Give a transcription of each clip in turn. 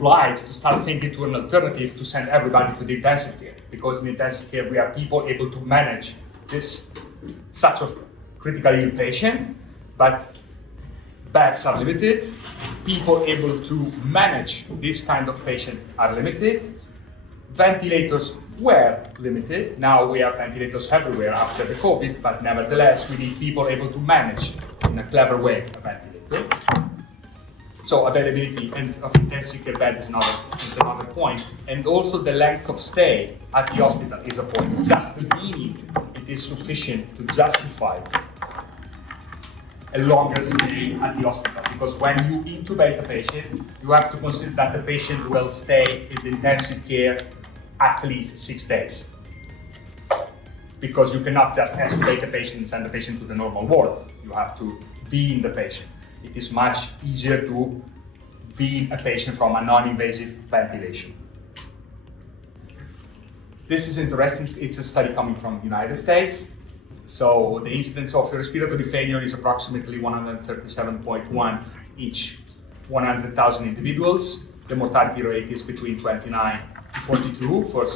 obliged to start thinking to an alternative to send everybody to the intensive care, because in intensive care we are people able to manage this such of critically ill patient, but beds are limited. People able to manage this kind of patient are limited. Ventilators were limited. Now we have ventilators everywhere after the COVID, but nevertheless we need people able to manage in a clever way a ventilator. So availability of intensive care bed is another point. And also the length of stay at the hospital is a point. Just the meaning, it is sufficient to justify a longer stay at the hospital. Because when you intubate a patient, you have to consider that the patient will stay in the intensive care at least 6 days. Because you cannot just extubate the patient and send the patient to the normal ward. You have to wean the patient. It is much easier to wean a patient from a non-invasive ventilation. This is interesting. It's a study coming from the United States. So the incidence of respiratory failure is approximately 137.1 each 100,000 individuals. The mortality rate is between 29 to 42 for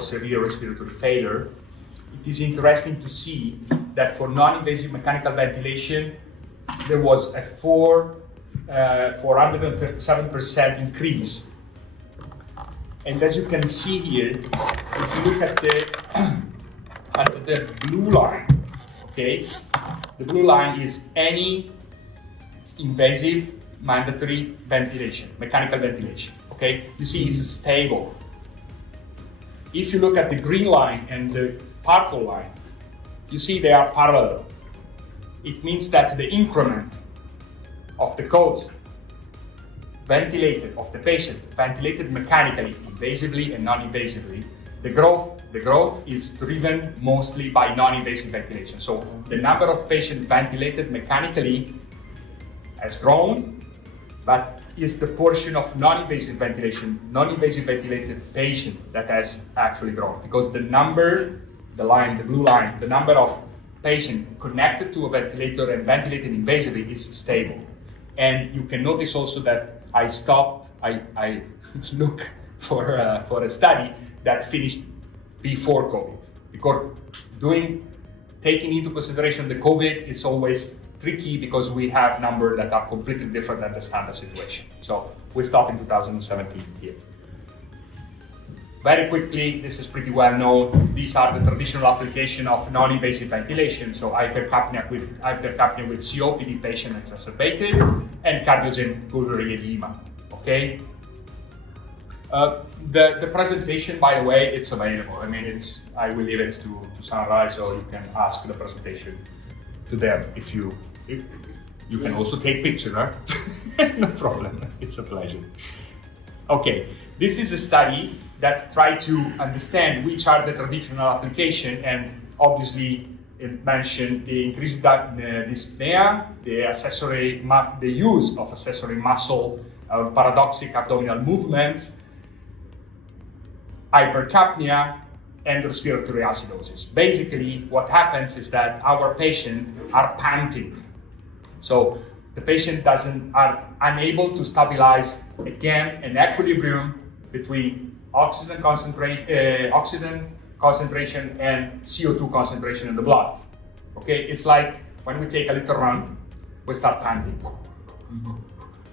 severe respiratory failure. It is interesting to see that for non-invasive mechanical ventilation, there was a 437% increase. And as you can see here, if you look at the blue line, okay, the blue line is any invasive mandatory ventilation, mechanical ventilation, okay? You see it's stable. If you look at the green line and the purple line, you see they are parallel. It means that the increment of the codes ventilated of the patient, ventilated mechanically, invasively and non-invasively, the growth is driven mostly by non-invasive ventilation. So the number of patients ventilated mechanically has grown, but is the portion of non-invasive ventilation, non-invasive ventilated patient that has actually grown. Because the number, the line, the blue line, the number of patients connected to a ventilator and ventilated invasively is stable. And you can notice also that I look for a study that finished before COVID. Because taking into consideration the COVID is always tricky because we have numbers that are completely different than the standard situation. So we stop in 2017 here. Very quickly, this is pretty well known. These are the traditional application of non-invasive ventilation. So hypercapnia with COPD patient exacerbated and cardiogenic pulmonary edema. Okay. The presentation, by the way, it's available. I mean, I will leave it to Sunrise, so you can ask the presentation to them if you can also take picture, huh? No problem. It's a pleasure. Okay, this is a study that tried to understand which are the traditional application, and obviously it mentioned the increased dyspnea, the use of accessory muscle, paradoxic abdominal movements, hypercapnia, and respiratory acidosis. Basically, what happens is that our patients are panting. So the patient are unable to stabilize again an equilibrium between oxygen concentration and CO2 concentration in the blood. Okay, it's like when we take a little run, we start panting.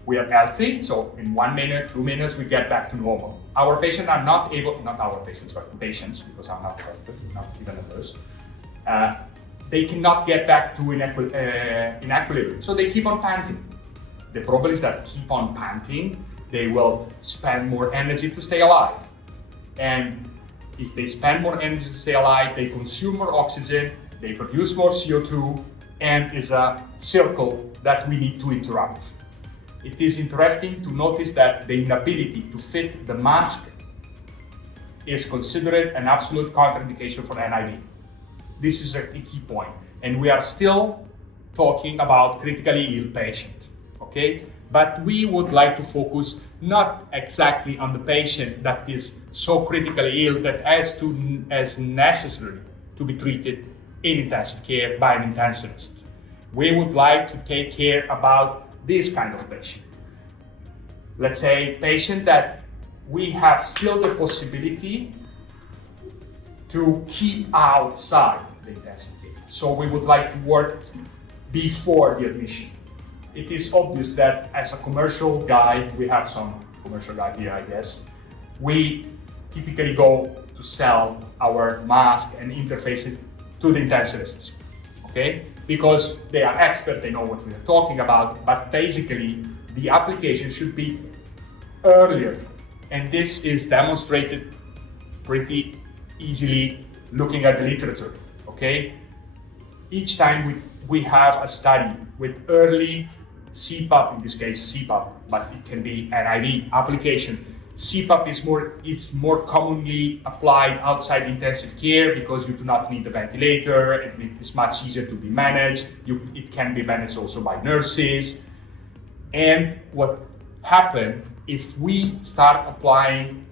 We are healthy, so in 1 minute, 2 minutes, we get back to normal. Our patients are not able, not our patients, sorry, patients, because I'm not doctor, not even a nurse, they cannot get back to in equilibrium, so they keep on panting. The problem is that keep on panting, they will spend more energy to stay alive. And if they spend more energy to stay alive, they consume more oxygen, they produce more CO2, and it's a circle that we need to interrupt. It is interesting to notice that the inability to fit the mask is considered an absolute contraindication for NIV. This is a key point. And we are still talking about critically ill patient, okay? But we would like to focus not exactly on the patient that is so critically ill that as necessary to be treated in intensive care by an intensivist. We would like to take care about this kind of patient. let's say, patient that we have still the possibility to keep outside the intensive care. So we would like to work before the admission. It is obvious that as a commercial guy, we have some commercial guy here, I guess, we typically go to sell our mask and interfaces to the intensivists, okay? Because they are experts, they know what we are talking about, but basically the application should be earlier. And this is demonstrated pretty easily looking at the literature, okay? Each time we have a study with early CPAP, in this case CPAP, but it can be an IV application. CPAP is more commonly applied outside intensive care because you do not need a ventilator, and it is much easier to be managed. It can be managed also by nurses. And what happens if we start applying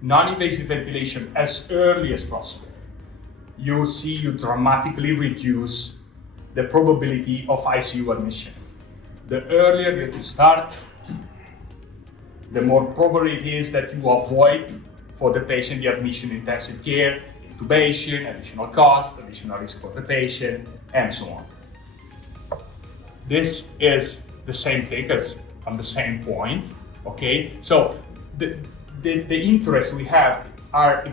non-invasive ventilation as early as possible, you dramatically reduce the probability of ICU admission. The earlier that you start, the more probable it is that you avoid for the patient the admission in intensive care, intubation, additional cost, additional risk for the patient, and so on. This is the same thing as on the same point, okay? So the interest we have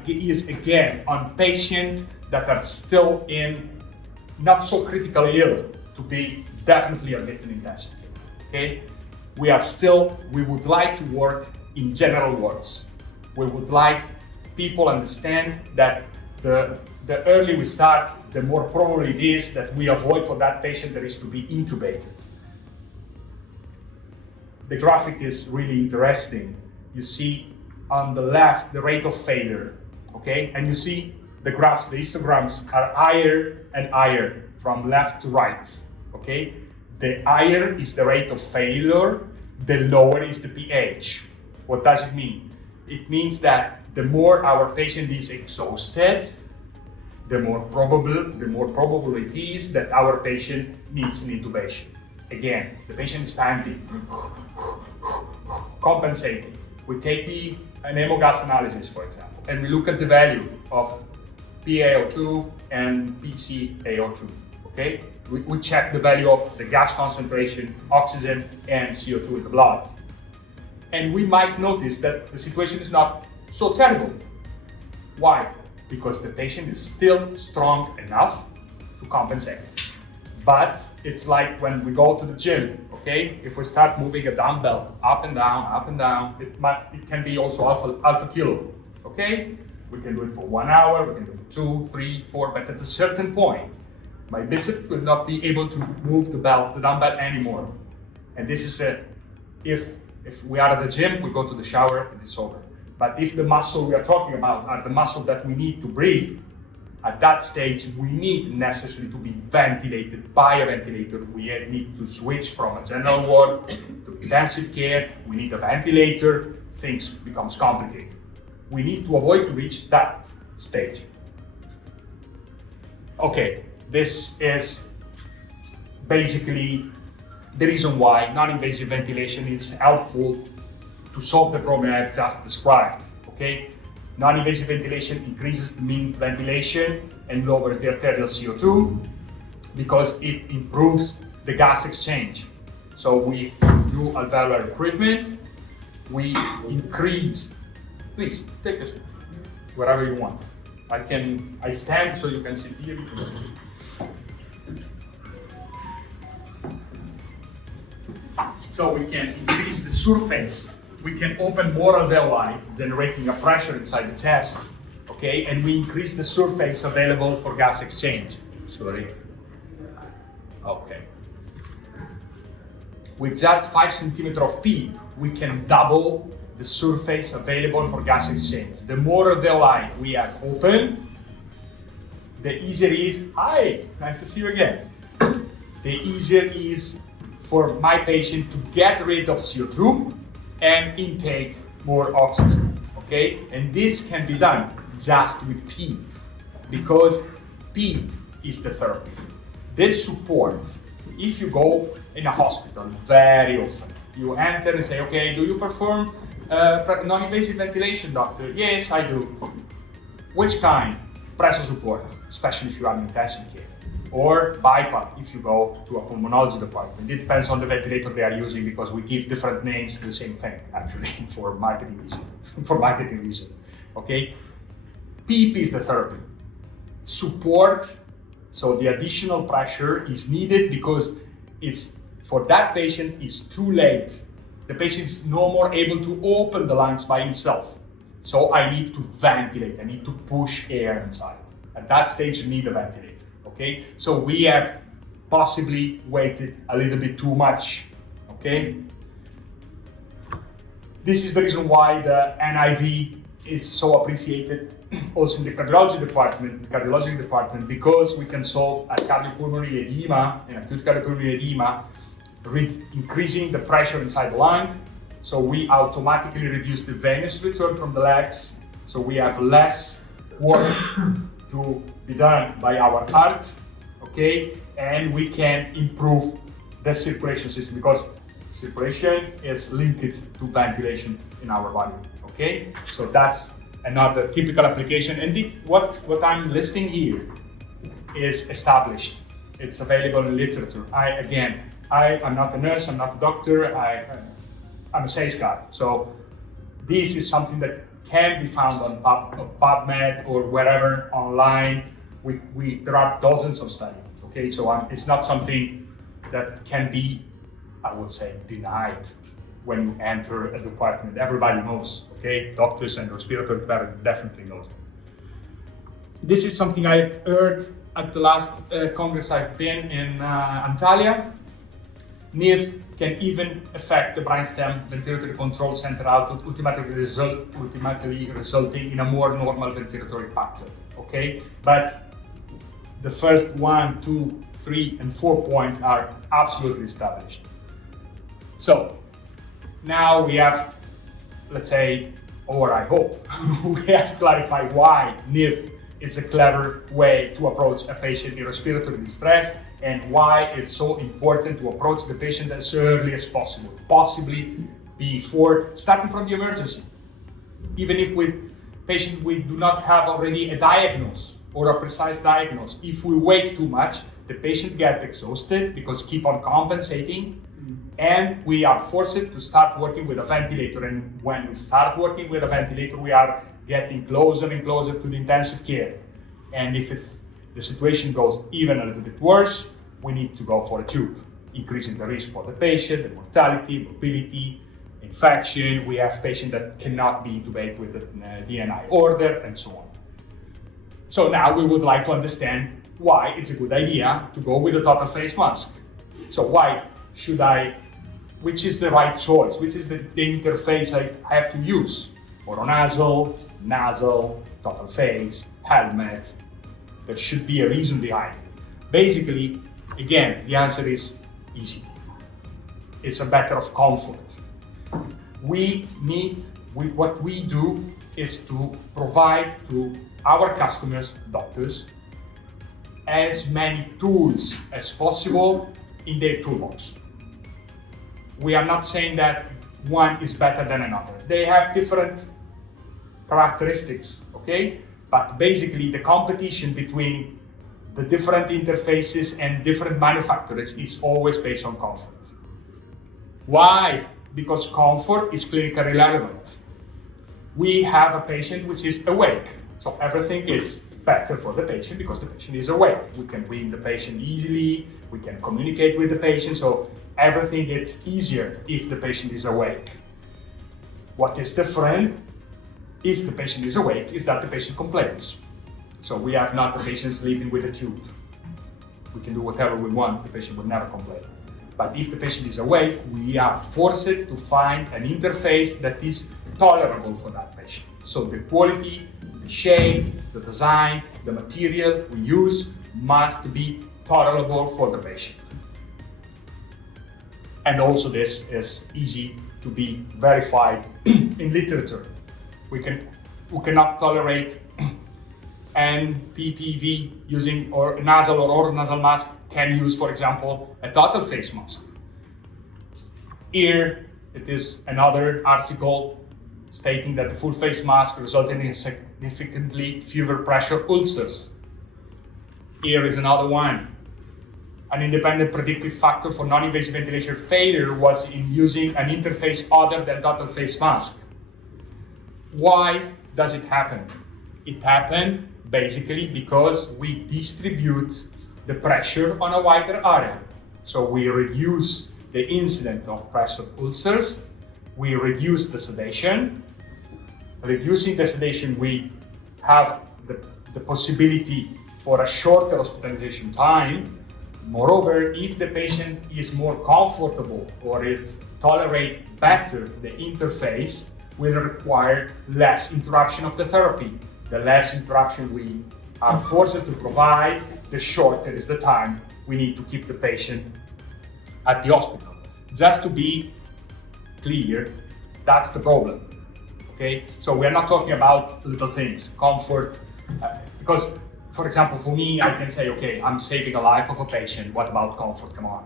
is again on patients that are still in not so critically ill to be definitely admitted in intensive care, okay? We would like to work in general wards. We would like people understand that the earlier we start, the more probable it is that we avoid for that patient that is to be intubated. The graphic is really interesting. You see on the left the rate of failure, okay? And you see the graphs, the histograms are higher and higher from left to right, okay? The higher is the rate of failure, the lower is the pH. What does it mean? It means that the more our patient is exhausted, the more probable it is that our patient needs an intubation. Again, the patient is panting, compensating. We take an hemogas analysis, for example, and we look at the value of PaO2 and PCaO2, okay? We check the value of the gas concentration, oxygen, and CO2 in the blood. And we might notice that the situation is not so terrible. Why? Because the patient is still strong enough to compensate. But it's like when we go to the gym, okay? If we start moving a dumbbell up and down, it can be also alpha kilo, okay? We can do it for 1 hour, we can do it for 2, 3, 4, but at a certain point, my bicep will not be able to move the dumbbell anymore. And this is if we are at the gym, we go to the shower and it's over. But if the muscle we are talking about are the muscle that we need to breathe, at that stage, we need necessarily to be ventilated by a ventilator. We need to switch from a general ward to intensive care. We need a ventilator. Things becomes complicated. We need to avoid to reach that stage. Okay, this is basically the reason why non-invasive ventilation is helpful to solve the problem I've just described, okay? Non-invasive ventilation increases the mean ventilation and lowers the arterial CO2 because it improves the gas exchange. So we do alveolar recruitment, we increase, please take a seat, wherever you want. I stand so you can sit here. So we can increase the surface. We can open more alveoli, generating a pressure inside the chest, okay? And we increase the surface available for gas exchange. Sorry. Okay. With just 5 centimeters of PEEP, we can double the surface available for gas exchange. The more alveoli we have open, the easier it is, hi, nice to see you again. The easier it is for my patient to get rid of CO2 and intake more oxygen, okay? And this can be done just with PEEP, because PEEP is the therapy. This support, if you go in a hospital very often, You enter and say, okay, do you perform non-invasive ventilation, doctor? Yes, I do. Which kind? Pressure support, especially if you are in intensive care. Or BiPAP if you go to a pulmonology department. It depends on the ventilator they are using, because we give different names to the same thing, actually, for marketing reason. Okay? PEEP is the therapy. Support, so the additional pressure is needed because it's for that patient it's too late. The patient is no more able to open the lungs by himself. So I need to ventilate, I need to push air inside. At that stage, you need a ventilator, okay? So we have possibly waited a little bit too much, okay? This is the reason why the NIV is so appreciated also in the cardiology department, because we can solve a cardiopulmonary edema, an acute cardiopulmonary edema, increasing the pressure inside the lung. So we automatically reduce the venous return from the legs. So we have less work to be done by our heart, okay? And we can improve the circulation system, because circulation is linked to ventilation in our body, okay? So that's another typical application. And what I'm listing here is established. It's available in literature. I'm not a nurse, I'm not a doctor, I'm a sales guy. So this is something that can be found on PubMed or wherever online. There are dozens of studies, okay? So it's not something that can be, I would say, denied when you enter a department. Everybody knows, okay? Doctors and respiratory therapy definitely knows. This is something I've heard at the last Congress I've been in Antalya. NIV can even affect the brainstem ventilatory control center output, ultimately resulting in a more normal ventilatory pattern, okay? But the first 1, 2, 3, and 4 points are absolutely established. So now we have, let's say, or I hope, we have clarified why NIV is a clever way to approach a patient in respiratory distress, and why it's so important to approach the patient as early as possible, possibly before starting from the emergency. Even if with patient we do not have already a diagnosis or a precise diagnosis, if we wait too much, the patient gets exhausted because keep on compensating, and we are forced to start working with a ventilator. And when we start working with a ventilator, we are getting closer and closer to the intensive care. And if the situation goes even a little bit worse, we need to go for a tube, increasing the risk for the patient, the mortality, morbidity, infection. We have patients that cannot be intubated with the DNI order, and so on. So now we would like to understand why it's a good idea to go with a total face mask. So which is the right choice? Which is the interface I have to use? Oronasal, nasal, total face, helmet. There should be a reason behind it. Basically, again, the answer is easy. It's a matter of comfort. What we do is to provide to our customers, doctors, as many tools as possible in their toolbox. We are not saying that one is better than another. They have different characteristics, okay? But basically the competition between the different interfaces and different manufacturers is always based on comfort. Why? Because comfort is clinically relevant. We have a patient which is awake, so everything is better for the patient because the patient is awake. We can read the patient easily, we can communicate with the patient, so everything gets easier if the patient is awake. What is different if the patient is awake is that the patient complains. So we have not the patient sleeping with a tube. We can do whatever we want, the patient would never complain. But if the patient is awake, we are forced to find an interface that is tolerable for that patient. So the quality, the shape, the design, the material we use must be tolerable for the patient. And also this is easy to be verified in literature. We cannot tolerate NPPV using or nasal or oral nasal mask can use, for example, a total face mask. Here it is another article stating that the full face mask resulted in significantly fewer pressure ulcers. Here is another one. An independent predictive factor for non-invasive ventilation failure was in using an interface other than total face mask. Why does it happen? It happened basically because we distribute the pressure on a wider area. So we reduce the incidence of pressure ulcers, we reduce the sedation. Reducing the sedation, we have the possibility for a shorter hospitalization time. Moreover, if the patient is more comfortable or is tolerate better the interface, will require less interruption of the therapy. The less interruption we are forced to provide, the shorter is the time we need to keep the patient at the hospital. Just to be clear, that's the problem. Okay, so we're not talking about little things, comfort, because, for example, for me, I can say, okay, I'm saving a life of a patient. What about comfort? Come on.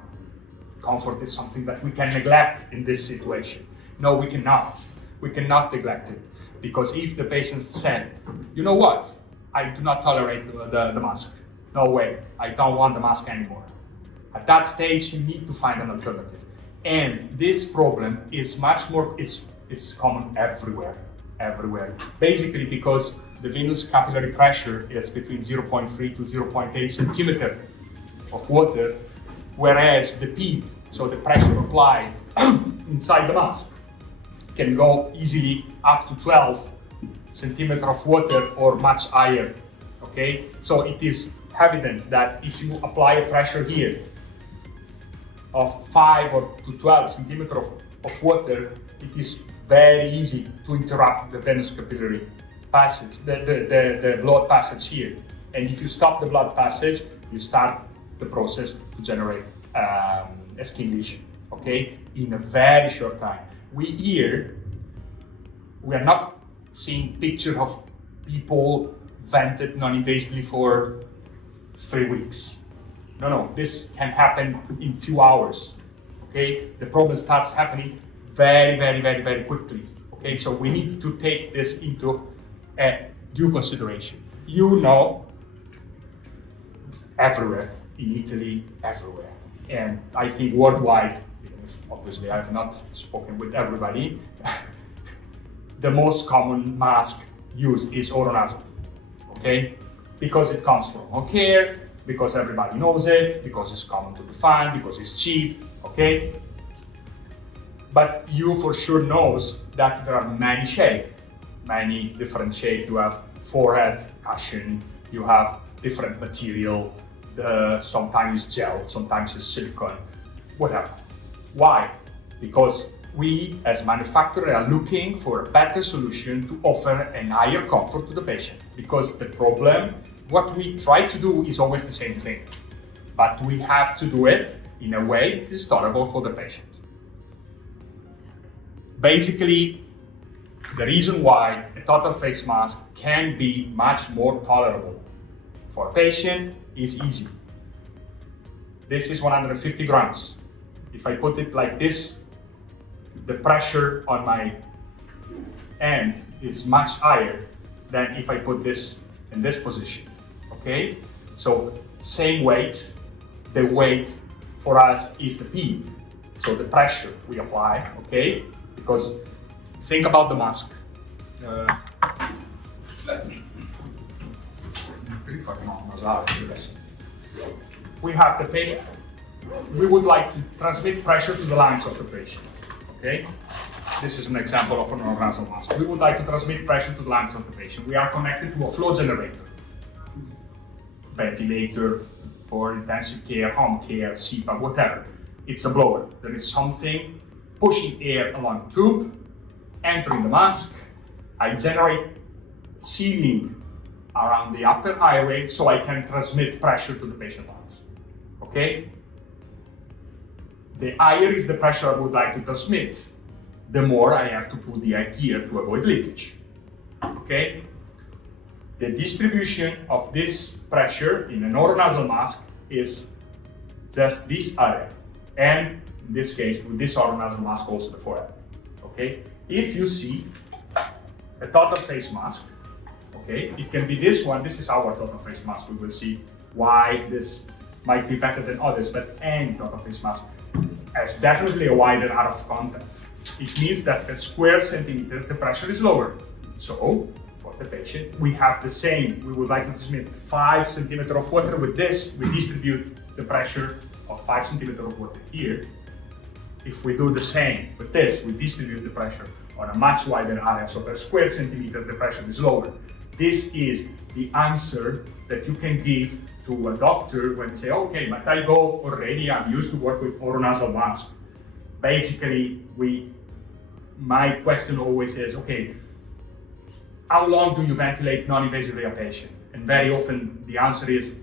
Comfort is something that we can neglect in this situation. No, we cannot. We cannot neglect it. Because if the patient said, you know what, I do not tolerate the mask. No way, I don't want the mask anymore. At that stage, you need to find an alternative. And this problem is much more, it's common everywhere. Basically because the venous capillary pressure is between 0.3 to 0.8 centimeter of water, whereas the PEEP, so the pressure applied inside the mask, can go easily up to 12 centimeter of water or much higher. Okay, so it is evident that if you apply a pressure here of 5 or to 12 centimeter of water, it is very easy to interrupt the venous capillary passage, the blood passage here. And if you stop the blood passage, you start the process to generate a skin lesion, okay, in a very short time. We are not seeing pictures of people vented non-invasively for 3 weeks. No, this can happen in few hours, okay? The problem starts happening very quickly, okay? So we need to take this into due consideration. You know, everywhere, in Italy, everywhere. And I think worldwide, even if obviously I have not spoken with everybody, the most common mask used is oronasal, okay? Because it comes from home care, because everybody knows it, because it's common to define, because it's cheap, okay? But you for sure knows that there are many shapes, many different shapes. You have forehead cushion, you have different material, sometimes it's gel, sometimes it's silicone, whatever. Why? Because we as manufacturer are looking for a better solution to offer a higher comfort to the patient. Because the problem, what we try to do is always the same thing, but we have to do it in a way that is tolerable for the patient. Basically, the reason why a total face mask can be much more tolerable for a patient is easy. This is 150 grams. If I put it like this, the pressure on my hand is much higher than if I put this in this position, okay? So same weight, the weight for us is the PEEP, so the pressure we apply, okay? Because think about the mask. We have the patient. We would like to transmit pressure to the lungs of the patient, okay? This is an example of an oronasal mask. We would like to transmit pressure to the lungs of the patient. We are connected to a flow generator, ventilator, for intensive care, home care, CPAP, whatever. It's a blower. There is something pushing air along the tube, entering the mask. I generate sealing around the upper airway so I can transmit pressure to the patient lungs, okay? The higher is the pressure I would like to transmit, the more I have to pull the air here to avoid leakage, okay? The distribution of this pressure in an oronasal mask is just this area, and in this case, with this oronasal mask, also the forehead. okay? If you see a total face mask, okay, it can be this one. This is our total face mask. We will see why this might be better than others, but any total face mask has definitely a wider area of contact. It means that per square centimeter, the pressure is lower. So, for the patient, we have the same. We would like to transmit 5 centimeters of water. With this, we distribute the pressure of 5 centimeters of water here. If we do the same with this, we distribute the pressure on a much wider area. So per square centimeter, the pressure is lower. This is the answer that you can give to a doctor when they say, okay, but I go already, I'm used to work with oronasal mask. Basically, my question always is, okay, how long do you ventilate non-invasive via patient? And very often the answer is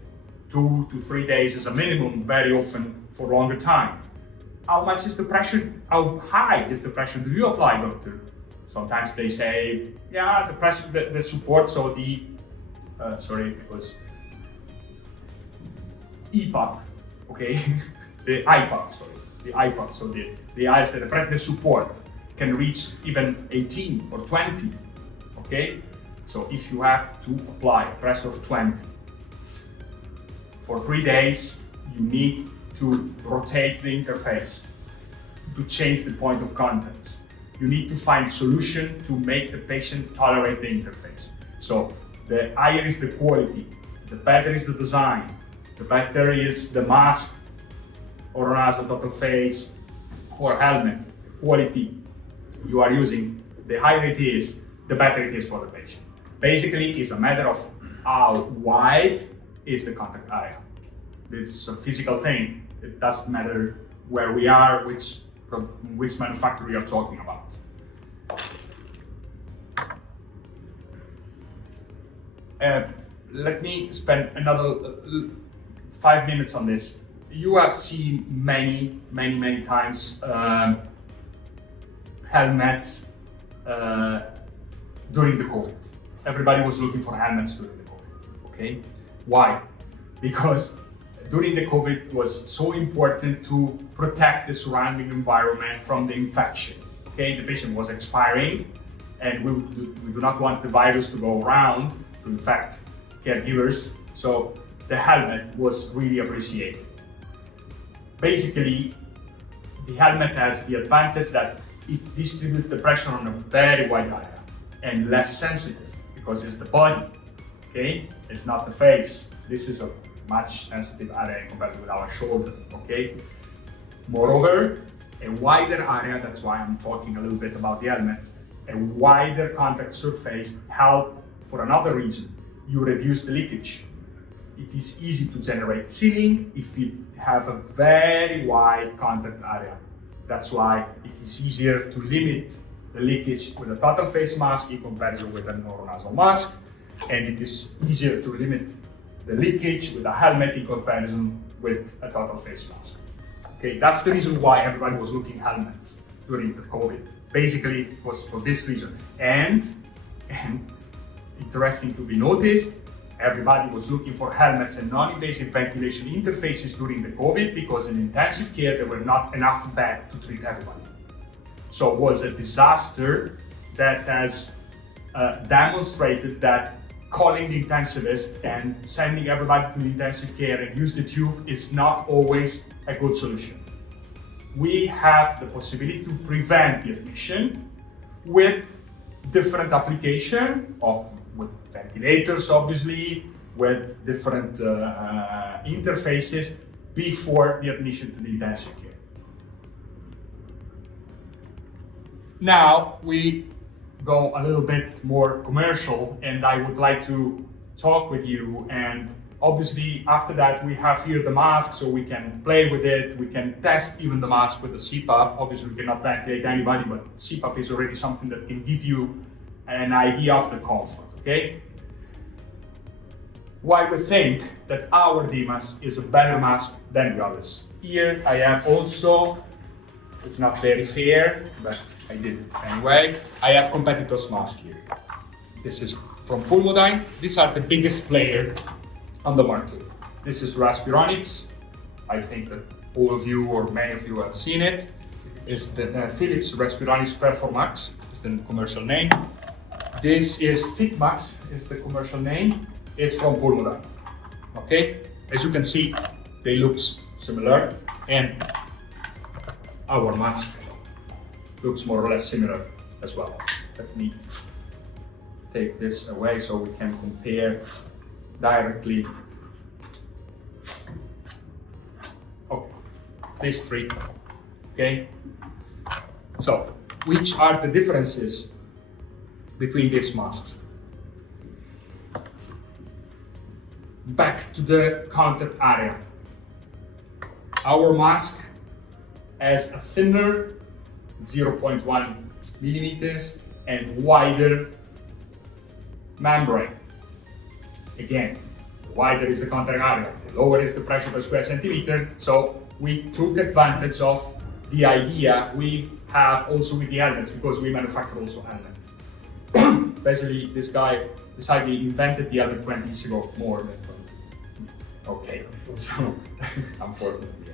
2 to 3 days is a minimum, very often for longer time. How much is the pressure? How high is the pressure do you apply, doctor? Sometimes they say, yeah, the pressure, the support, so the, it was EPUB, okay? the IPUB, the IPUB, so the eyes that the support can reach even 18 or 20, okay? So if you have to apply a pressure of 20 for 3 days, you need to rotate the interface, to change the point of contact. You need to find solution to make the patient tolerate the interface. So the higher is the quality, the better is the design, the better is the mask, or nasal total face, or helmet quality you are using, the higher it is, the better it is for the patient. Basically, it's a matter of how wide is the contact area. It's a physical thing. It doesn't matter where we are, which manufacturer we are talking about. Let me spend another 5 minutes on this. You have seen many times helmets during the COVID. Everybody was looking for helmets during the COVID, okay? Why? Because during the COVID it was so important to protect the surrounding environment from the infection, okay? The patient was expiring and we do not want the virus to go around to infect caregivers, so the helmet was really appreciated. Basically, the helmet has the advantage that it distributes the pressure on a very wide area and less sensitive because it's the body, okay? It's not the face. This is a much sensitive area compared with our shoulder, okay? Moreover, a wider area, that's why I'm talking a little bit about the helmet, a wider contact surface help for another reason. You reduce the leakage. It is easy to generate sealing if you have a very wide contact area. That's why it is easier to limit the leakage with a total face mask in comparison with an oronasal mask, and it is easier to limit the leakage with a helmet in comparison with a total face mask. Okay, that's the reason why everybody was looking helmets during the COVID. Basically, it was for this reason. And interesting to be noticed, everybody was looking for helmets and non-invasive ventilation interfaces during the COVID because in intensive care there were not enough beds to treat everybody. So it was a disaster that has demonstrated that calling the intensivist and sending everybody to the intensive care and use the tube is not always a good solution. We have the possibility to prevent the admission with different application with ventilators, obviously, with different interfaces before the admission to the intensive care. Now we go a little bit more commercial, and I would like to talk with you. And obviously, after that, we have here the mask, so we can play with it. We can test even the mask with the CPAP. Obviously, we cannot ventilate anybody, but CPAP is already something that can give you an idea of the comfort. Okay? Why we think that our DMAS is a better mask than the others. Here I have also, it's not very fair, but I did it anyway. I have competitors' mask here. This is from Pulmodyne. These are the biggest player on the market. This is Respironics. I think that all of you or many of you have seen it. is the Philips Respironics Performax, is the commercial name. This is Fitmax, is the commercial name. It's from Pulmodyne. Okay, as you can see, they look similar, and our mask looks more or less similar as well. Let me take this away so we can compare directly. Okay, these three. Okay, so which are the differences between these masks? Back to the contact area. Our mask has a thinner 0.1 millimeters and wider membrane. Again, the wider is the contact area, the lower is the pressure per square centimeter. So we took advantage of the idea we have also with the helmets, because we manufacture also helmets. Basically, this guy beside me invented the helmet 20 years ago, more than 20. Okay, so unfortunately,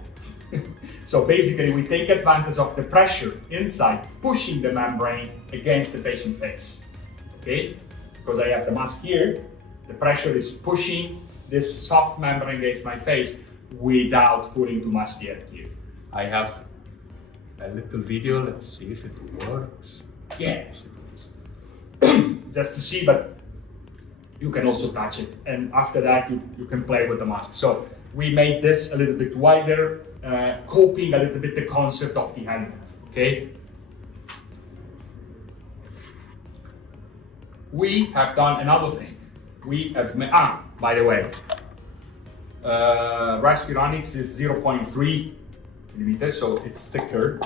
yeah. So basically, we take advantage of the pressure inside, pushing the membrane against the patient face. Okay, because I have the mask here, the pressure is pushing this soft membrane against my face without putting too much yet here. I have a little video. Let's see if it works. Yes, it works. Just to see, but you can also touch it, and after that you can play with the mask. So we made this a little bit wider, copying a little bit the concept of the helmet. Okay. We have done another thing. We have by the way, Respironics is 0.3 millimeters, so it's thicker,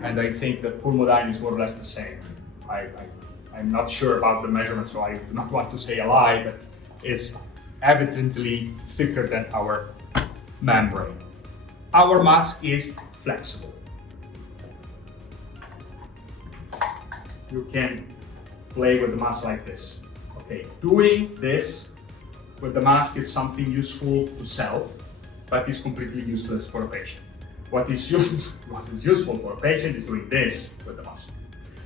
and I think that Pulmodyne is more or less the same. I'm not sure about the measurement, so I do not want to say a lie, but it's evidently thicker than our membrane. Our mask is flexible. You can play with the mask like this. Okay, doing this with the mask is something useful to sell, but is completely useless for a patient. What is useful for a patient is doing this with the mask.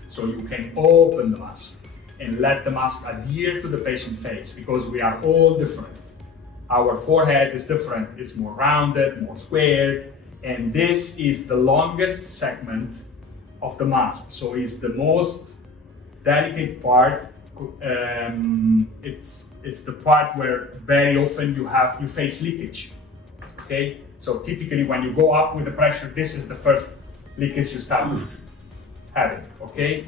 So you can open the mask and let the mask adhere to the patient's face, because we are all different. Our forehead is different, it's more rounded, more squared, and this is the longest segment of the mask. So it's the most delicate part. It's the part where very often you face leakage. Okay, so typically when you go up with the pressure, this is the first leakage you start having. Okay,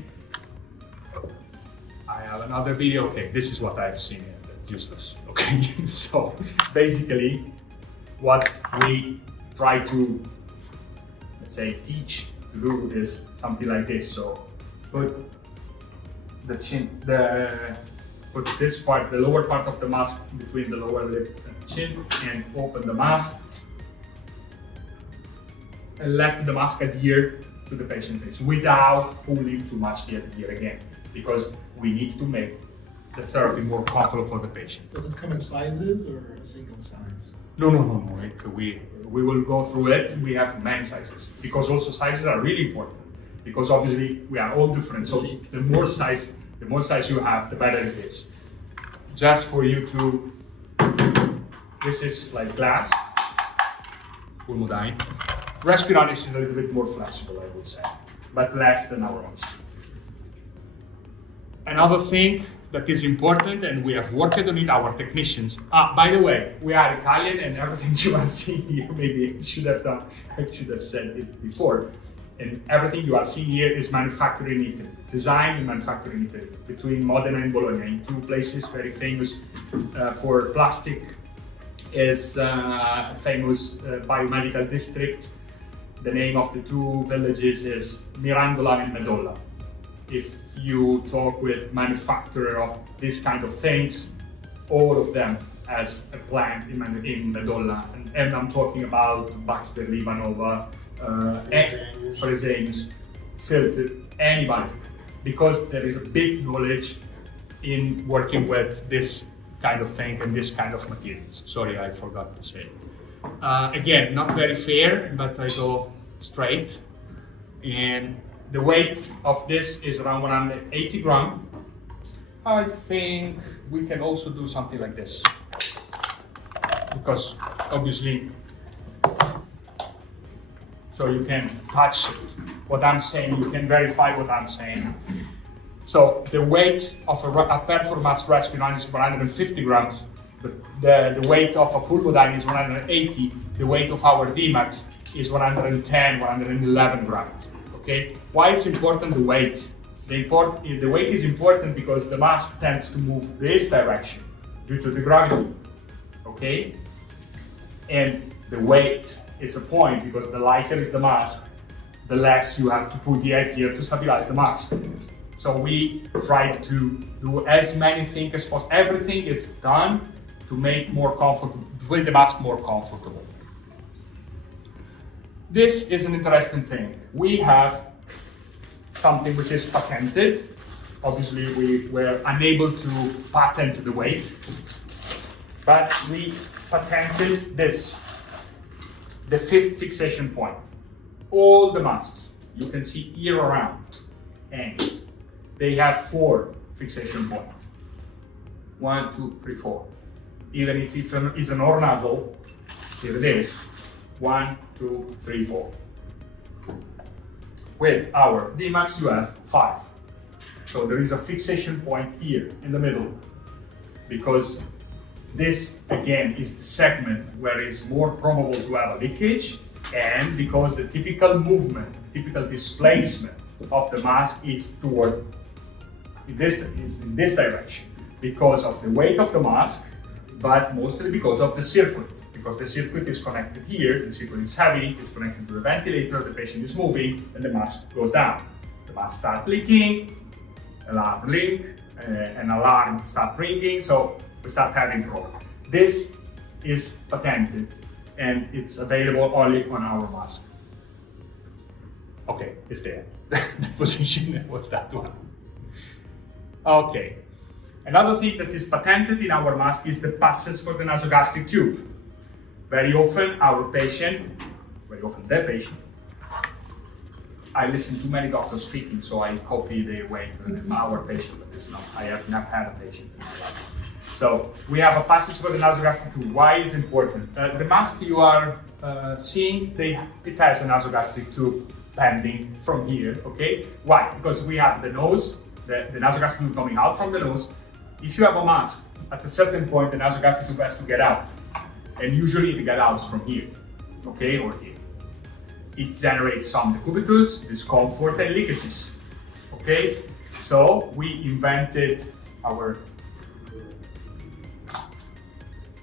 I have another video. Okay, this is what I've seen. Useless. Okay, so basically, what we try to, let's say, teach to do is something like this. So put the chin, put this part, the lower part of the mask between the lower lip and chin, and open the mask and let the mask adhere to the patient's face without pulling too much the adhere again, because we need to make the therapy more comfortable for the patient. Does it come in sizes or a single size? No. We will go through it. We have many sizes, because also sizes are really important, because obviously we are all different. So the more size you have, the better it is. Just for you to, this is like glass, Pulmodyne. Respironics is a little bit more flexible, I would say, but less than our own. Another thing that is important, and we have worked on it, our technicians. By the way, we are Italian, and everything you are seeing here, maybe I should have said it before. And everything you are seeing here is manufactured in Italy, designed and manufactured in Italy, between Modena and Bologna, in two places very famous for plastic. Is a famous biomedical district. The name of the two villages is Mirandola and Medolla. If you talk with manufacturer of this kind of things, all of them has a plant in Medolla, and I'm talking about Baxter, Livanova, Fresenius, Filter, anybody, because there is a big knowledge in working with this kind of thing and this kind of materials. Sorry, I forgot to say. Again, not very fair, but I go straight. And the weight of this is around 180 grams. I think we can also do something like this, because obviously, so you can touch what I'm saying, you can verify what I'm saying. So the weight of a performance respirant is 150 grams, but the weight of a pulvodyne is 180, the weight of our Dimax is 110, 111 grams. Okay? Why it's important, the weight? The weight is important because the mask tends to move this direction due to the gravity. Okay? And the weight is a point because the lighter is the mask, the less you have to put the headgear to stabilize the mask. So we tried to do as many things as possible. Everything is done to make more comfortable, to make the mask more comfortable. This is an interesting thing. We have something which is patented. Obviously, we were unable to patent the weight, but we patented this, the fifth fixation point. All the masks you can see year round, and they have 4 fixation points. 1, 2, 3, 4. Even if it is an or nasal, here it is. 1, 2, 3, 4. With our Dimax, you have 5. So there is a fixation point here in the middle, because this again is the segment where it's more probable to have a leakage, and because the typical movement, typical displacement of the mask is toward in this direction because of the weight of the mask, but mostly because of the circuit. Because the circuit is connected here, the circuit is heavy, it's connected to the ventilator, the patient is moving, and the mask goes down. The mask starts leaking, alarm ring, an alarm starts ringing, so we start having problems. This is patented, and it's available only on our mask. Okay, it's there. The position was that one. Okay. Another thing that is patented in our mask is the passes for the nasogastric tube. Very often the patient, I listen to many doctors speaking, so I copy the way to our patient, but it's not. I have not had a patient in my life. So we have a passage for the nasogastric tube. Why is important? The mask you are seeing, it has a nasogastric tube pending from here, okay? Why? Because we have the nose, the nasogastric tube coming out from the nose. If you have a mask, at a certain point, the nasogastric tube has to get out. And usually it gets out from here, okay, or here. It generates some decubitus, discomfort, and leakages, okay? So we invented our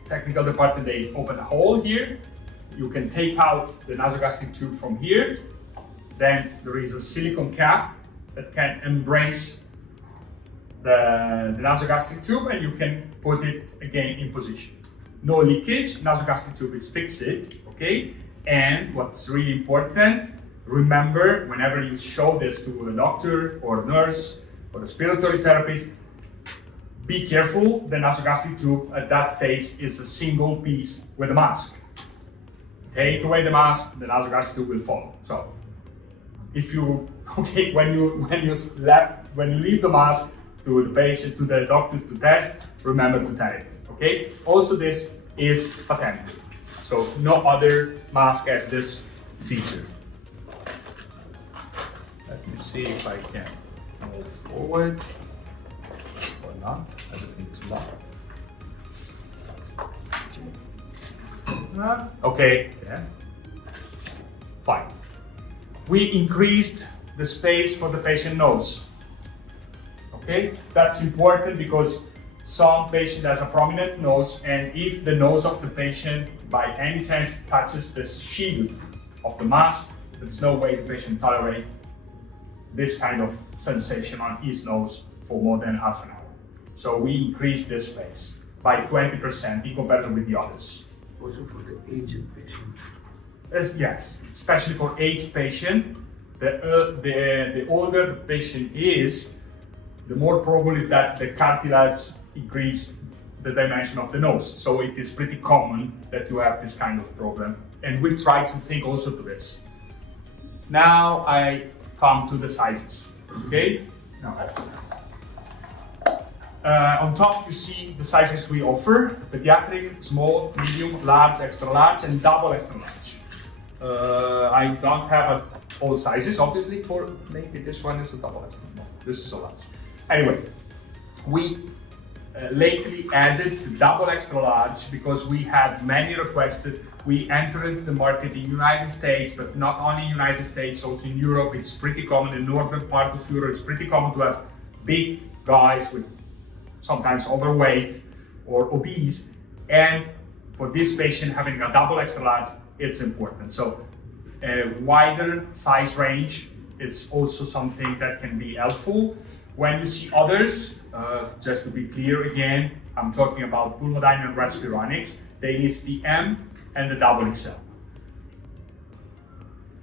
technical department. They open a hole here. You can take out the nasogastric tube from here. Then there is a silicone cap that can embrace the nasogastric tube, and you can put it again in position. No leakage, nasogastric tube is fixed, okay? And what's really important, remember, whenever you show this to a doctor or a nurse or a respiratory therapist, be careful, the nasogastric tube at that stage is a single piece with a mask. Take away the mask, the nasogastric tube will follow. So, if you, okay, when you leave the mask to the patient, to the doctor to test, remember to tell it, okay? Also, this is patented. So no other mask has this feature. Let me see if I can move forward or not. I just need to lock it. Okay, yeah. Fine. We increased the space for the patient nose. Okay, that's important because some patient has a prominent nose, and if the nose of the patient by any chance touches the shield of the mask, there's no way the patient tolerates this kind of sensation on his nose for more than half an hour. So we increase this space by 20% in comparison with the others. Also for the aged patient. Yes, especially for aged patient, the older the patient is, the more probable is that the cartilage increase the dimension of the nose. So it is pretty common that you have this kind of problem. And we try to think also to this. Now I come to the sizes. Okay? Now, on top you see the sizes we offer: pediatric, small, medium, large, extra large, and double extra large. I don't have all sizes, obviously, for maybe this one is a double extra. No, this is a large. Anyway, we lately added the double extra large because we had many requested. We entered the market in United States, but not only United States, also in Europe. It's pretty common in northern part of Europe. It's pretty common to have big guys with sometimes overweight or obese. And for this patient, having a double extra large, it's important. So a wider size range is also something that can be helpful. When you see others, just to be clear again, I'm talking about Pulmodyne and Respironics. They list the M and the double XL.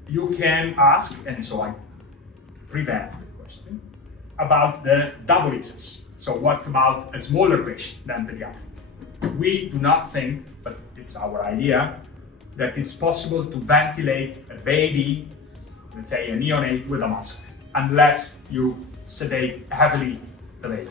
You can ask, and so I prevent the question, about the double XS. So what about a smaller patient than pediatric? We do not think, but it's our idea, that it's possible to ventilate a baby, let's say a neonate, with a mask, unless you sedate heavily the baby.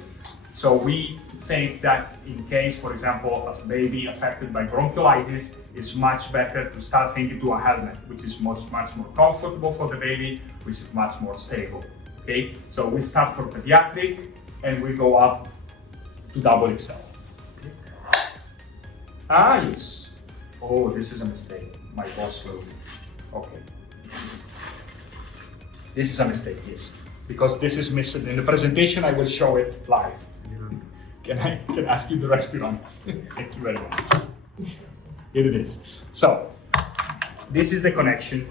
So we think that in case, for example, of a baby affected by bronchiolitis, it's much better to start thinking to a helmet, which is much more comfortable for the baby, which is much more stable. Okay, so we start for pediatric and we go up to double XL. Ah, yes. Oh, this is a mistake. My boss wrote it. Okay. This is a mistake, yes. Because this is missing. In the presentation, I will show it live. Can I ask you the Respironics? Thank you very much. Here it is. So, this is the connection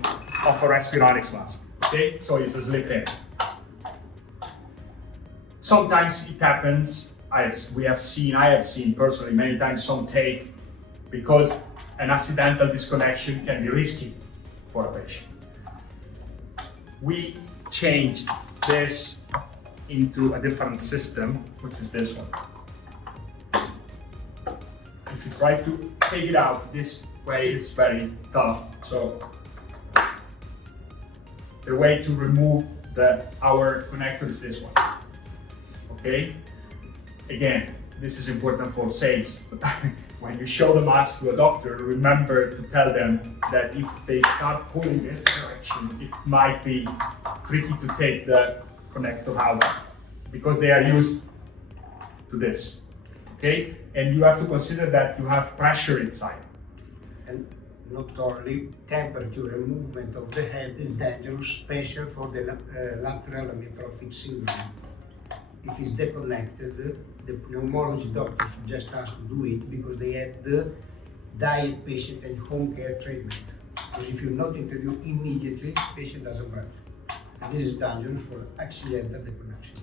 of a Respironics mask. Okay, so it's a slip in. Sometimes it happens. I have seen personally many times some take, because an accidental disconnection can be risky for a patient. We changed this into a different system, which is this one. If you try to take it out this way, it's very tough. So the way to remove our connector is this one. Okay? Again, this is important for sales, but when you show the mask to a doctor, remember to tell them that if they start pulling this direction, it might be tricky to take the connector out because they are used to this. Okay? And you have to consider that you have pressure inside. And not only temperature and movement of the head is dangerous, especially for the lateral amyotrophic syndrome. If it's disconnected, the pneumology doctor should just ask to do it because they had the diet patient and home care treatment. Because if you not interview immediately, the patient doesn't breathe. And this is dangerous for accidental deconnection.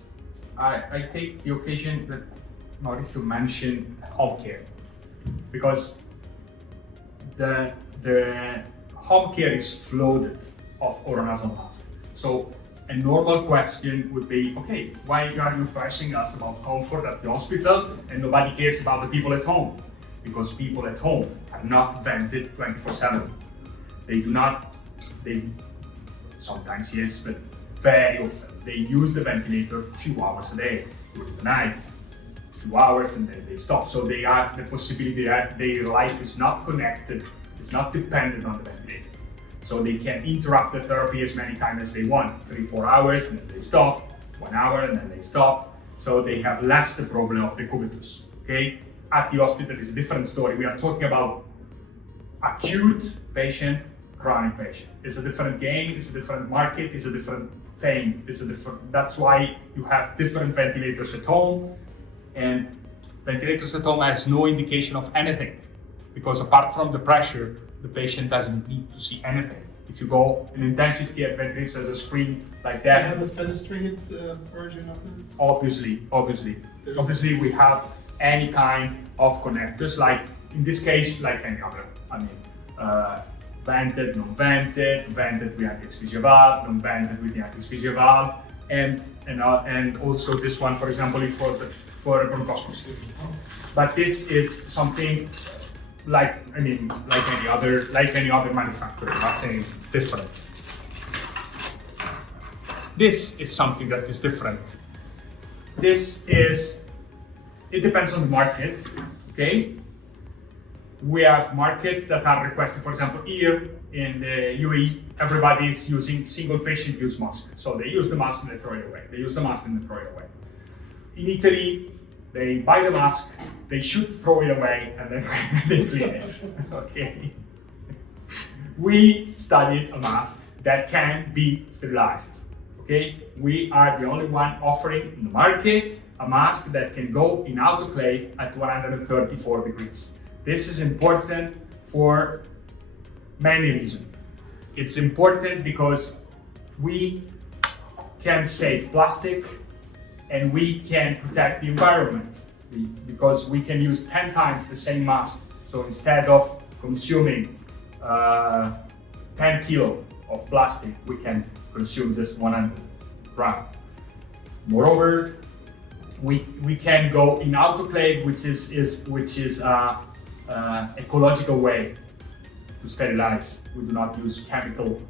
I take the occasion that Maurizio mentioned home care, because the home care is flooded of oronasal mask. So a normal question would be, okay, why are you pressing us about comfort at the hospital and nobody cares about the people at home? Because people at home are not vented 24/7. They do not, sometimes yes, but very often, they use the ventilator a few hours a day during the night, a few hours, and then they stop. So they have the possibility that their life is not connected, it's not dependent on the ventilator. So they can interrupt the therapy as many times as they want, 3-4 hours, and then they stop, 1 hour, and then they stop. So they have less the problem of the cubitus, okay? At the hospital is a different story. We are talking about acute patient, chronic patient. It's a different game, it's a different market, it's a different thing. That's why you have different ventilators at home, and ventilators at home has no indication of anything, because apart from the pressure, the patient doesn't need to see anything. If you go in intensive care, ventilator has a screen like that. Do you have a fenestrated version of it? Obviously, we have any kind of connectors, like in this case, like any other. I mean, vented, non-vented, vented with anti-asphyxia valve, non-vented with the anti-asphyxia valve, and also this one, for example, for a bronchoscopy. But this is something like any other manufacturer, nothing different. this is something that is different. It depends on the market, okay? We have markets that are requesting, for example, here in the UAE, everybody is using single patient use mask. So they use the mask and they throw it away. They use the mask and they throw it away. In Italy, they buy the mask, they should throw it away, and then they clean it, okay? We studied a mask that can be sterilized, okay? We are the only one offering in the market a mask that can go in autoclave at 134 degrees. This is important for many reasons. It's important because we can save plastic and we can protect the environment because we can use 10 times the same mask. So instead of consuming 10 kilo of plastic, we can consume just 100 gram. Moreover, we can go in autoclave, which is ecological way to sterilize. We do not use chemical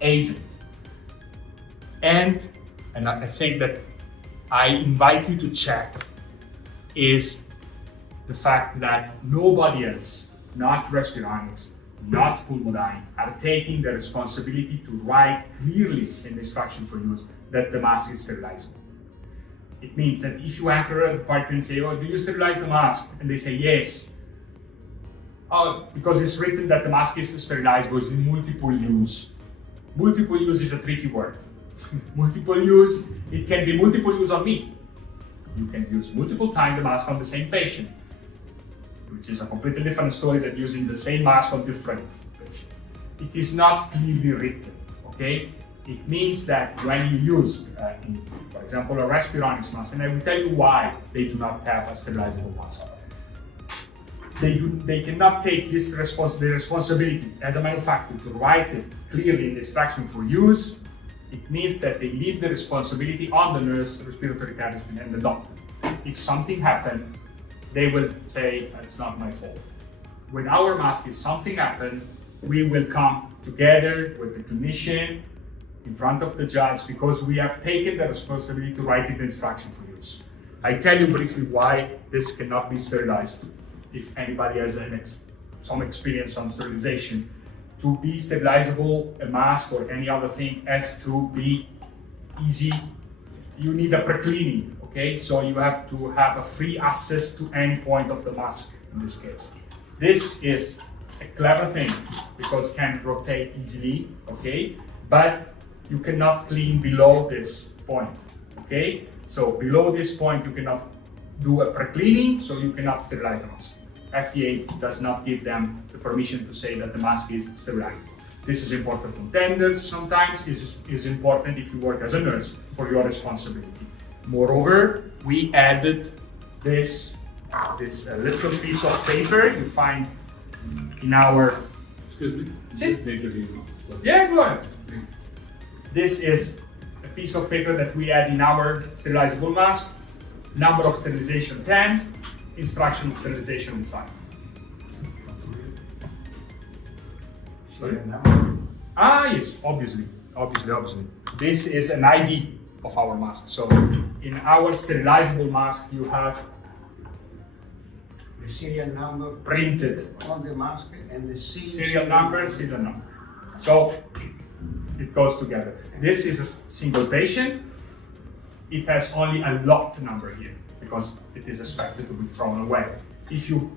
agent. And I think that I invite you to check is the fact that nobody else, not Respironics, not Pulmodyne, are taking the responsibility to write clearly in the instruction for use that the mask is sterilizable. It means that if you enter a department and say, oh, do you sterilize the mask? And they say yes. Oh, because it's written that the mask is sterilizable, it's in multiple use. Multiple use is a tricky word. Multiple use, it can be multiple use on me. You can use multiple times the mask on the same patient, which is a completely different story than using the same mask on different patients. It is not clearly written, okay? It means that when you use, for example, a Respironics mask, and I will tell you why they do not have a sterilizable mask. They cannot take this responsibility as a manufacturer to write it clearly in the instruction for use. It means that they leave the responsibility on the nurse, respiratory therapist, and the doctor. If something happened, they will say, it's not my fault. With our mask, if something happened, we will come together with the clinician in front of the judge because we have taken the responsibility to write in the instruction for use. I tell you briefly why this cannot be sterilized. If anybody has some experience on sterilization, to be sterilizable, a mask or any other thing has to be easy. You need a pre-cleaning, okay? So you have to have a free access to any point of the mask in this case. This is a clever thing because it can rotate easily, okay? But you cannot clean below this point, okay? So below this point, you cannot do a pre-cleaning, so you cannot sterilize the mask. FDA does not give them the permission to say that the mask is sterilized. This is important for tenders sometimes. This is important if you work as a nurse for your responsibility. Moreover, we added this little piece of paper you find in our... Excuse me? Sit. Yeah, go ahead. This is a piece of paper that we add in our sterilizable mask. Number of sterilization 10. Instruction of sterilization inside. Sorry? Yes, obviously. This is an ID of our mask. So in our sterilizable mask, you have the serial number printed on the mask and the serial number. So it goes together. This is a single patient. It has only a lot number here, because it is expected to be thrown away. If you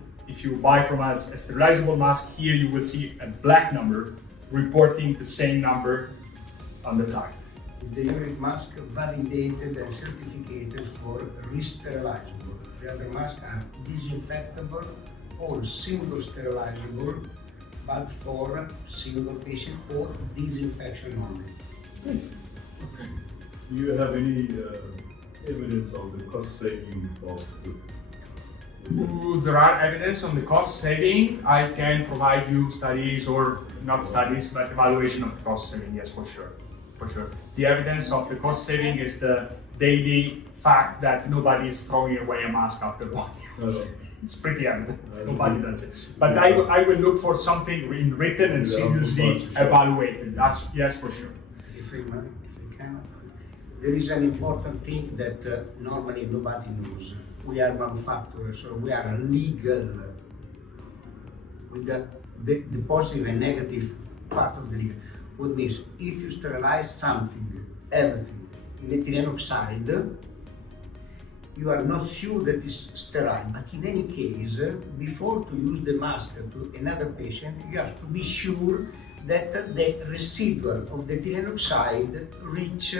buy from us a sterilizable mask, here you will see a black number reporting the same number on the tag. The unit mask validated and certificated for re-sterilizable. The other masks are disinfectable or single sterilizable, but for single patient or disinfection only. Yes. Okay. Do you have any evidence of the cost saving of There are evidence on the cost saving. I can provide you studies, or not studies, but evaluation of the cost saving, yes, for sure. The evidence of the cost saving is the daily fact that nobody is throwing away a mask after one use. It's pretty evident, nobody does it. But I will look for something in written and seriously evaluated. Yes, for sure. If I can There is an important thing that normally nobody knows. We are manufacturers, so we are legal with the positive and negative part of the legal. What means if you sterilize something, everything, in ethylene oxide, you are not sure that it's sterile, but in any case, before to use the mask to another patient, you have to be sure that the residual of the ethylene oxide reach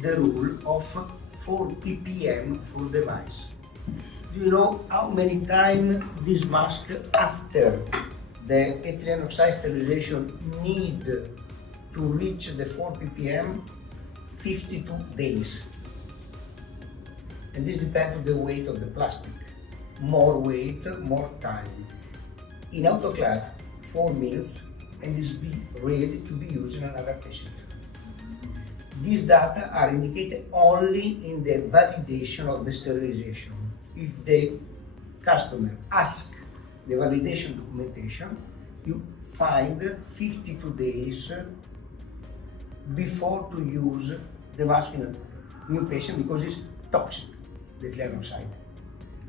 the rule of 4 ppm for the device. Do you know how many times this mask after the ethylene oxide sterilization need to reach the 4 ppm? 52 days. And this depends on the weight of the plastic. More weight, more time. In autoclave, 4 minutes, and this be ready to be used in another patient. These data are indicated only in the validation of the sterilization. If the customer asks the validation documentation, you find 52 days before to use the mask in a new patient because it's toxic, the ethylene oxide.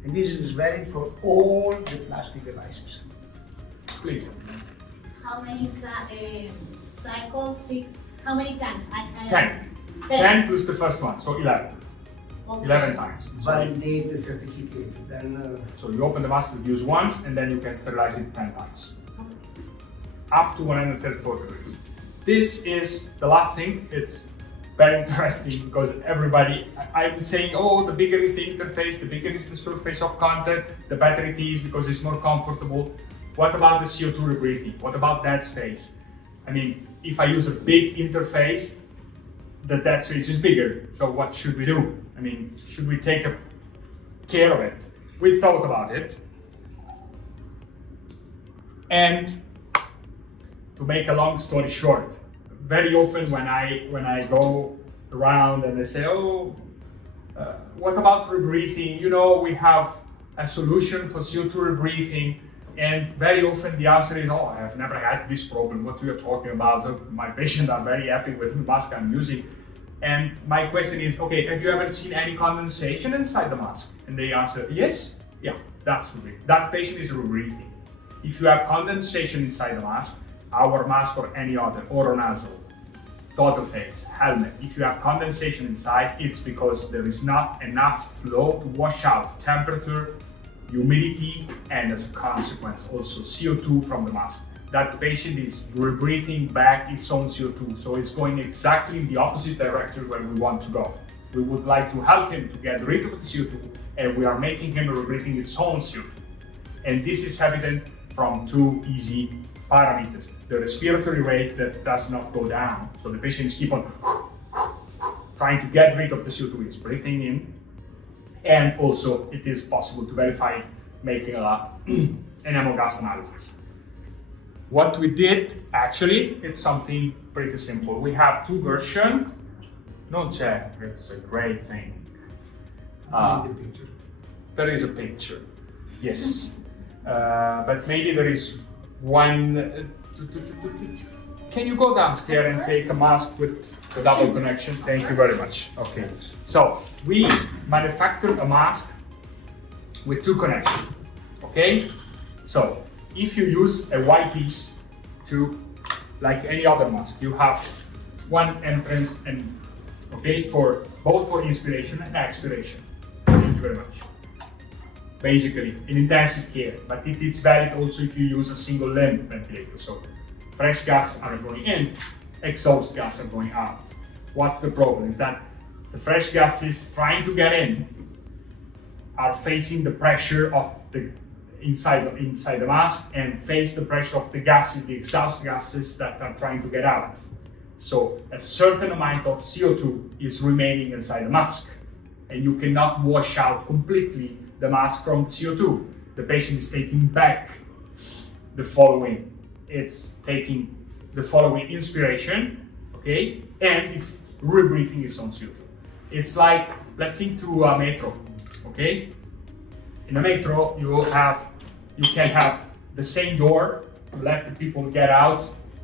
And this is valid for all the plastic devices. Please. How many cycles? How many times? 10. 10 plus the first one, so 11. Okay. 11 times. So, Validate the certificate. Then so you open the mask, you use once, and then you can sterilize it 10 times. Up to 134 degrees. This is the last thing. It's very interesting because everybody, I'm saying, oh, the bigger is the interface, the bigger is the surface of contact, the better it is because it's more comfortable. What about the CO2 rebreathing? What about dead space? I mean, if I use a big interface, the dead space is bigger. So what should we do? I mean, should we take care of it? We thought about it. And to make a long story short, very often when I go around and they say, oh, what about rebreathing? You know, we have a solution for CO2 rebreathing. And very often the answer is, oh, I have never had this problem. What you are talking about? My patients are very happy with the mask I'm using. And my question is, okay, have you ever seen any condensation inside the mask? And they answer, yes. Yeah, that's rebreathing. That patient is rebreathing. If you have condensation inside the mask, our mask or any other, oronasal, total face, helmet, if you have condensation inside, it's because there is not enough flow to wash out temperature, humidity, and as a consequence also CO2 from the mask. That patient is rebreathing back its own CO2, so it's going exactly in the opposite direction where we want to go. We would like to help him to get rid of the CO2, and we are making him rebreathing its own CO2. And this is evident from two easy parameters. The respiratory rate that does not go down, so the patients keep on trying to get rid of the CO2, it's breathing in. And also, it is possible to verify making an hemogas analysis. What we did, actually, it's something pretty simple. We have two versions. Non c'è, it's a great thing. the picture. There is a picture, yes. But maybe there is one. Can you go downstairs and take a mask with the double connection? Thank you very much. Okay. So we manufacture a mask with two connections. Okay. So if you use a white piece to, like any other mask, you have one entrance and okay for both for inspiration and expiration. Thank you very much. Basically, in intensive care, but it is valid also if you use a single limb ventilator. So fresh gas are going in, exhaust gas are going out. What's the problem? Is that the fresh gases trying to get in are facing the pressure of the inside the mask and face the pressure of the gases, the exhaust gases that are trying to get out. So a certain amount of CO2 is remaining inside the mask, and you cannot wash out completely the mask from CO2. The patient is taking back the following. It's taking the following inspiration, okay, and it's rebreathing its own CO2. It's like, let's think to a metro, okay? In a metro, you can have the same door to let the people get out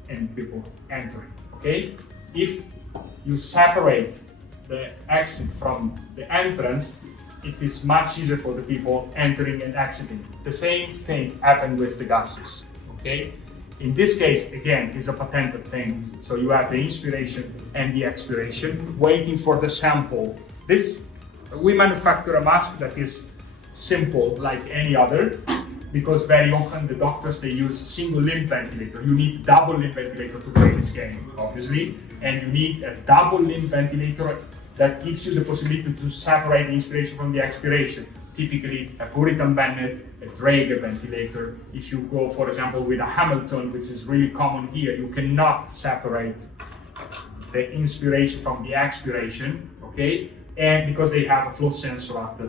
and people entering, okay? If you separate the exit from the entrance, it is much easier for the people entering and exiting. The same thing happened with the gases, okay? In this case, again, is a patented thing. So you have the inspiration and the expiration, waiting for the sample. We manufacture a mask that is simple like any other, because very often the doctors, they use a single limb ventilator. You need double limb ventilator to play this game, obviously, and you need a double limb ventilator that gives you the possibility to separate the inspiration from the expiration. Typically, a Puritan Bennett, a Draeger ventilator. If you go, for example, with a Hamilton, which is really common here, you cannot separate the inspiration from the expiration, okay? And because they have a flow sensor after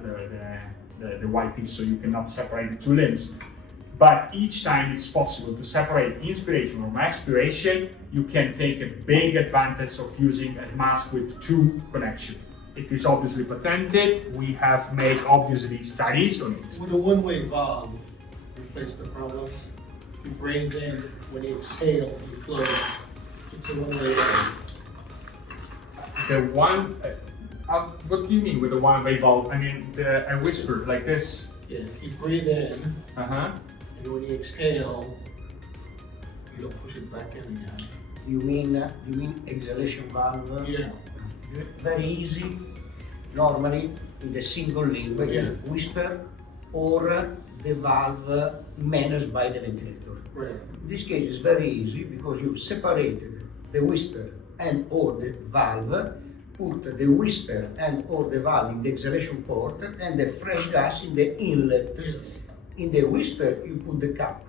the white piece, so you cannot separate the two limbs. But each time it's possible to separate inspiration from expiration, you can take a big advantage of using a mask with two connections. It is obviously patented. We have made obviously studies on it. With a one-way valve, replace the problem. You breathe in, when you exhale, you close. It's a one-way valve. The one, what do you mean with the one-way valve? I mean, I whispered like this. Yeah, you breathe in, Uh-huh. and when you exhale, you don't push it back in again. You mean exhalation valve? Yeah. Very easy. Normally, in the single limb, Yeah. whisper or the valve managed by the ventilator. Right. In this case, it's very easy because you separated the whisper and or the valve, put the whisper and or the valve in the exhalation port and the fresh gas in the inlet. Yes. In the whisper, you put the cap.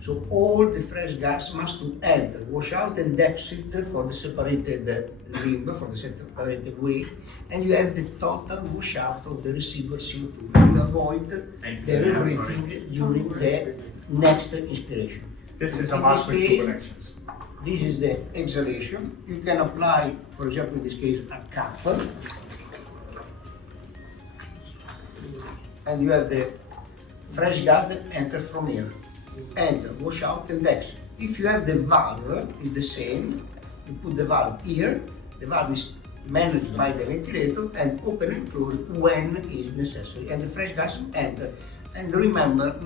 So all the fresh gas must to enter, wash out and exit for the separated limb, for the separated way, and you have the total wash out of the receiver CO2. You avoid the rebreathing during the next inspiration. This is a In mask this with two case, connections. This is the exhalation. You can apply, for example, in this case, a cap, and you have the fresh gas that enters from here. Enter, wash out and exit. If you have the valve, it's the same. You put the valve here. The valve is managed by the ventilator and open and close when is necessary. And the fresh gas enter. And remember,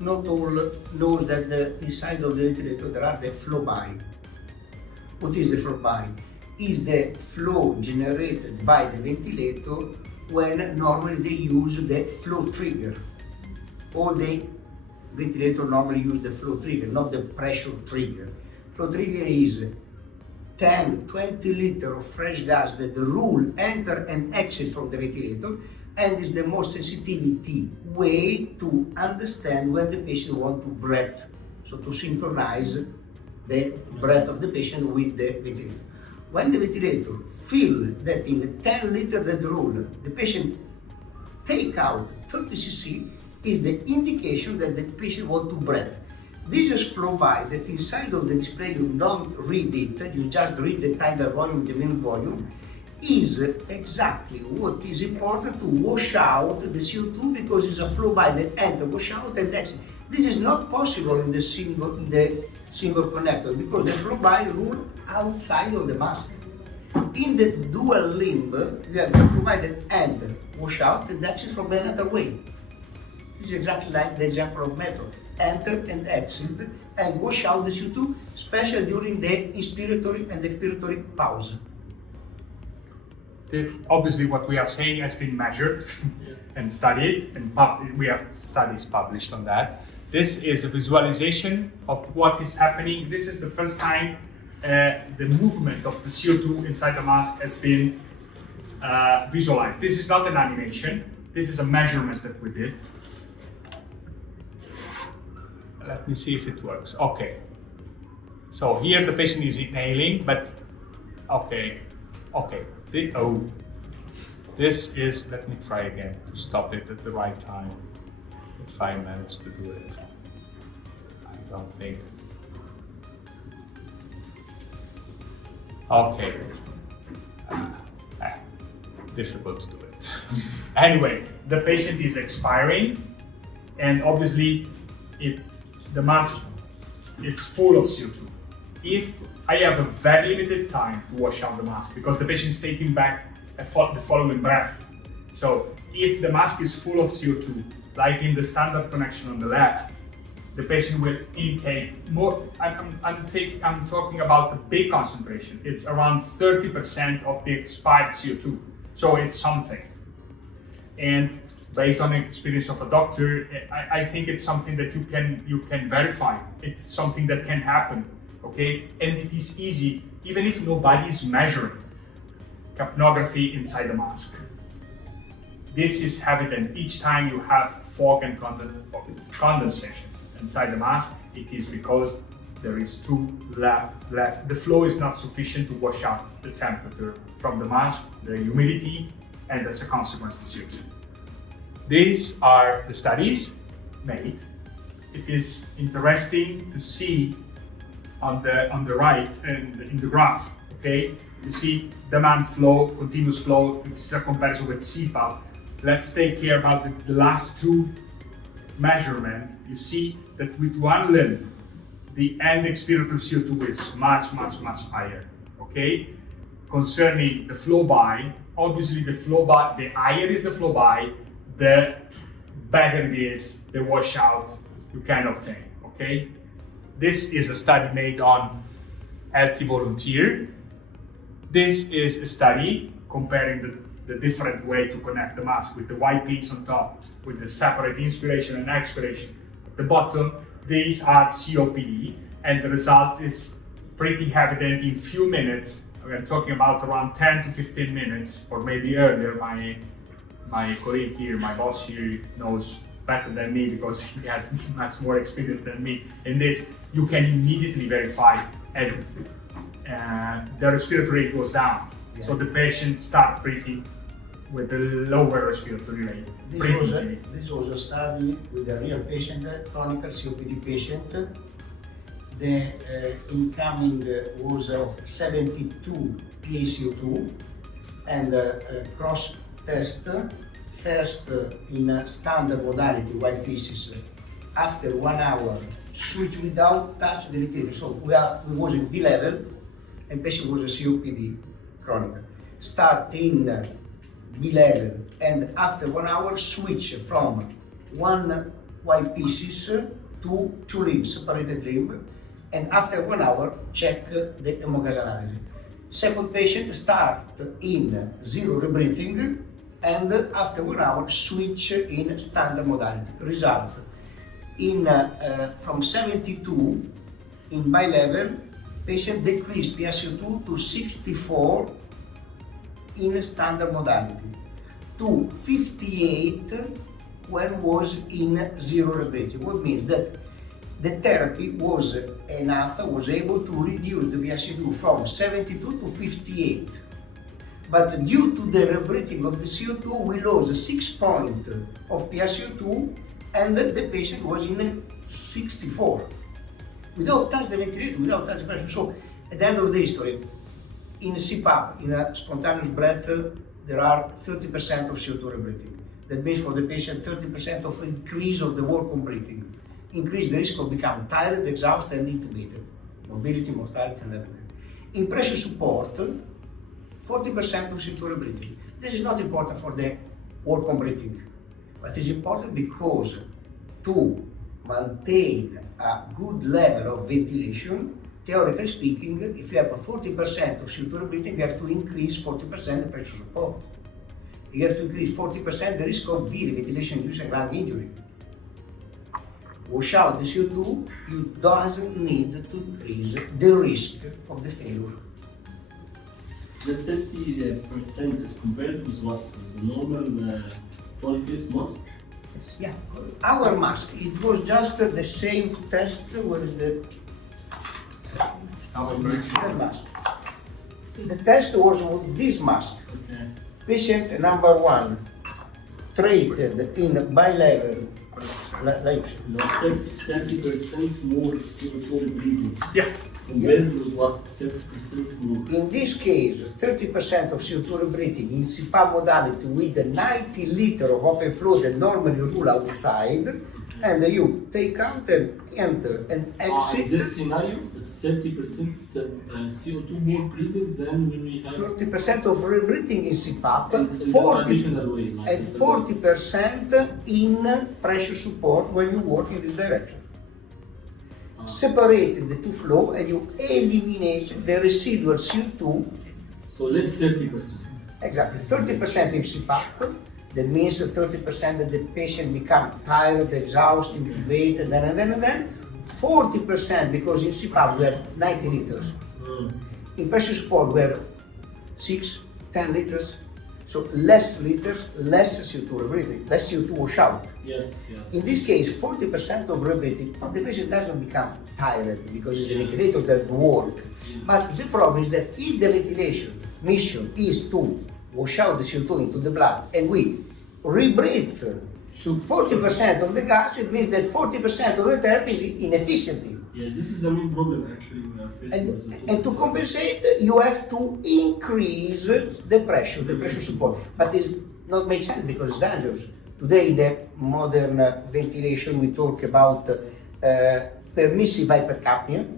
not all knows that inside of the ventilator there are the flow by. What is the flow by? Is the flow generated by the ventilator when normally they use the flow trigger, or the ventilator normally use the flow trigger, not the pressure trigger. Flow trigger is 10, 20 liters of fresh gas that the rule enter and exit from the ventilator, and is the most sensitivity way to understand when the patient wants to breathe, so to synchronize the breath of the patient with the ventilator. When the ventilator feel that in the 10 liters that rule, the patient take out 30 cc, is the indication that the patient wants to breathe. This is flow by that inside of the display you don't read it, you just read the tidal volume, the mean volume, is exactly what is important to wash out the CO2 because it's a flow by that enter, wash out and exit. This is not possible in the single connector because the flow by rule outside of the mask. In the dual limb, you have the flow by that enter, wash out and exit from another way. This is exactly like the example of metro. Enter and exit and wash out the CO2, especially during the inspiratory and expiratory pause. Obviously, what we are saying has been measured and studied, and we have studies published on that. This is a visualization of what is happening. This is the first time the movement of the CO2 inside the mask has been visualized. This is not an animation. This is a measurement that we did. Let me see if it works. Okay. So here the patient is inhaling, but okay. This is, let me try again to stop it at the right time. 5 minutes to do it. I don't think. Okay. Difficult to do it. Anyway, the patient is expiring, and obviously the mask, it's full of CO2. if I have a very limited time to wash out the mask because the patient is taking back the following breath. So if the mask is full of CO2, like in the standard connection on the left, the patient will intake more. I'm talking about the big concentration. It's around 30% of the expired CO2. So it's something. And based on the experience of a doctor, I think it's something that you can verify. It's something that can happen, okay? And it is easy, even if nobody is measuring capnography inside the mask. This is evident each time you have fog and condensation inside the mask. It is because there is less. The flow is not sufficient to wash out the temperature from the mask, the humidity, and as a consequence, the CO2. These are the studies made. It is interesting to see on the right and in the graph, okay? You see demand flow, continuous flow. This is a comparison with CPAP. Let's take care about the last two measurements. You see that with one limb, the end expiratory CO2 is much higher, okay? Concerning the flow by, obviously the higher is the flow by, the better it is the washout you can obtain, okay? This is a study made on healthy volunteer. This is a study comparing the different way to connect the mask with the white piece on top, with the separate inspiration and expiration at the bottom. These are COPD, and the result is pretty evident in few minutes. We're talking about around 10 to 15 minutes, or maybe earlier. My colleague here, my boss here, knows better than me because he had much more experience than me in this. You can immediately verify, and the respiratory rate goes down. Yeah. So the patient starts breathing with a lower respiratory rate. This was a study with a real patient, chronic COPD patient. The incoming was of 72 PaCO2 and cross test first in standard modality white pieces. After 1 hour, switch without touch the literature. So we was in B level and patient was a COPD chronic. Start in B level and after 1 hour switch from one white pieces to two limbs, separated limb, and after 1 hour check the hemogas analysis. Second patient start in zero rebreathing and after 1 hour switch in standard modality. Results in from 72 in bilevel, patient decreased PaCO2 to 64 in standard modality, to 58 when was in zero rebreathing. What means that the therapy was enough, was able to reduce the PaCO2 from 72 to 58. But due to the rebreathing of the CO2, we lost 6 points of PaCO2 and the patient was in 64. Without touch the ventilator, without touch the pressure. So at the end of the history, in CPAP, in a spontaneous breath, there are 30% of CO2 rebreathing. That means for the patient, 30% of increase of the work on breathing. Increase the risk of becoming tired, exhausted, and intubated. Morbidity, mortality, and everything. In pressure support, 40% of CO2 rebreathing. This is not important for the work on breathing, but it's important because to maintain a good level of ventilation, theoretically speaking, if you have a 40% of CO2 rebreathing, you have to increase 40% the pressure support. You have to increase 40% the risk of VIRI, ventilation-induced lung injury. Wash out the CO2, you doesn't need to increase the risk of the failure. The 30% is compared with what was the normal full-face mask? Yeah, our mask, it was just the same test with the mask. The test was with this mask. Okay. Patient number 1 treated in bilevel. No, 30% more CO2 breathing. Yeah. Compared with what? 30% more. In this case, 30% of CO2 breathing in CPAP modality with the 90 liter of open flow that normally rule outside, and you take out and enter and In exit. this scenario, it's 30% CO2 more breathing than when we have 30% of rebreathing in CPAP, in the 40 traditional way. Like and 40% in pressure support when you work in this direction. Separate the two flow and you eliminate the residual CO2. So less 30%. Exactly, 30% in CPAP. That means 30% that the patient become tired, exhausted, intubated, and then 40% because in CPAP we have 90 liters. In pressure support we have 6, 10 liters. So less liters, less CO2 rebreathing, less CO2 washout. Yes, yes. In this case, 40% of rebreathing, the patient doesn't become tired because it's the ventilator that work. But the problem is that if the ventilation mission is to wash out the CO2 into the blood and we rebreathe 40% of the gas, it means that 40% of the therapy is inefficient. Yes, this is the main problem actually we are facing. with this And to problem. compensate, you have to increase the pressure support. But it's not make sense because it's dangerous. Today, in the modern ventilation, we talk about permissive hypercapnia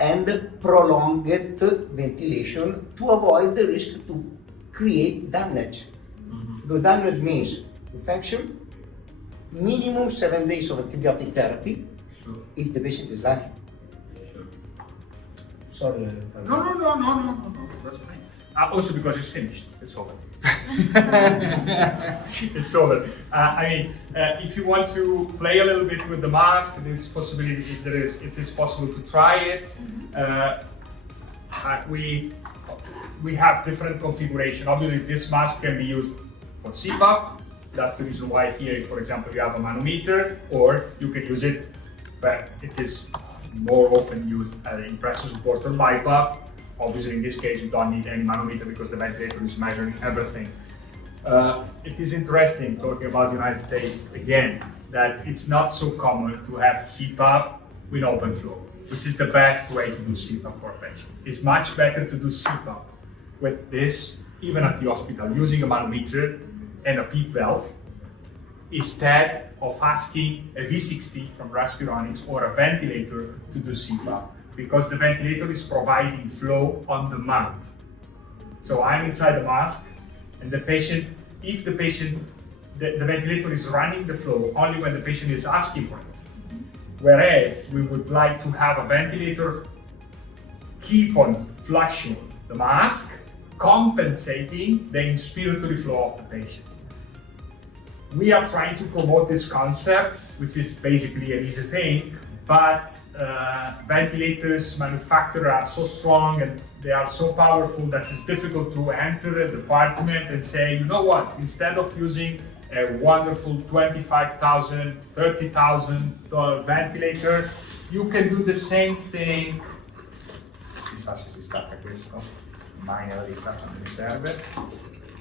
and prolonged ventilation to avoid the risk to create damage. Because damage means infection, minimum 7 days of antibiotic therapy, Sure. if the patient is lucky. Sorry. No. That's fine. Also because it's finished. It's over. It's over. If you want to play a little bit with the mask, there's possibility. It is possible to try it. We have different configuration. Obviously, this mask can be used for CPAP. That's the reason why here, for example, you have a manometer, or you can use it, but it is more often used in pressure support or BiPAP. Obviously, in this case, you don't need any manometer because the ventilator is measuring everything. It is interesting talking about the United States again that it's not so common to have CPAP with open flow, which is the best way to do CPAP for a patient. It's much better to do CPAP with this, even at the hospital, using a manometer and a PEEP valve, instead of asking a V60 from Respironics or a ventilator to do CPAP, because the ventilator is providing flow on demand. So I'm inside the mask, and the patient, if the ventilator is running the flow only when the patient is asking for it. Whereas we would like to have a ventilator keep on flushing the mask, compensating the inspiratory flow of the patient. We are trying to promote this concept, which is basically an easy thing, but ventilators manufacturers are so strong and they are so powerful that it's difficult to enter a department and say, you know what, instead of using a wonderful $25,000, $30,000 ventilator, you can do the same thing. Chissà se si stacca questo, mai nella vita non mi serve.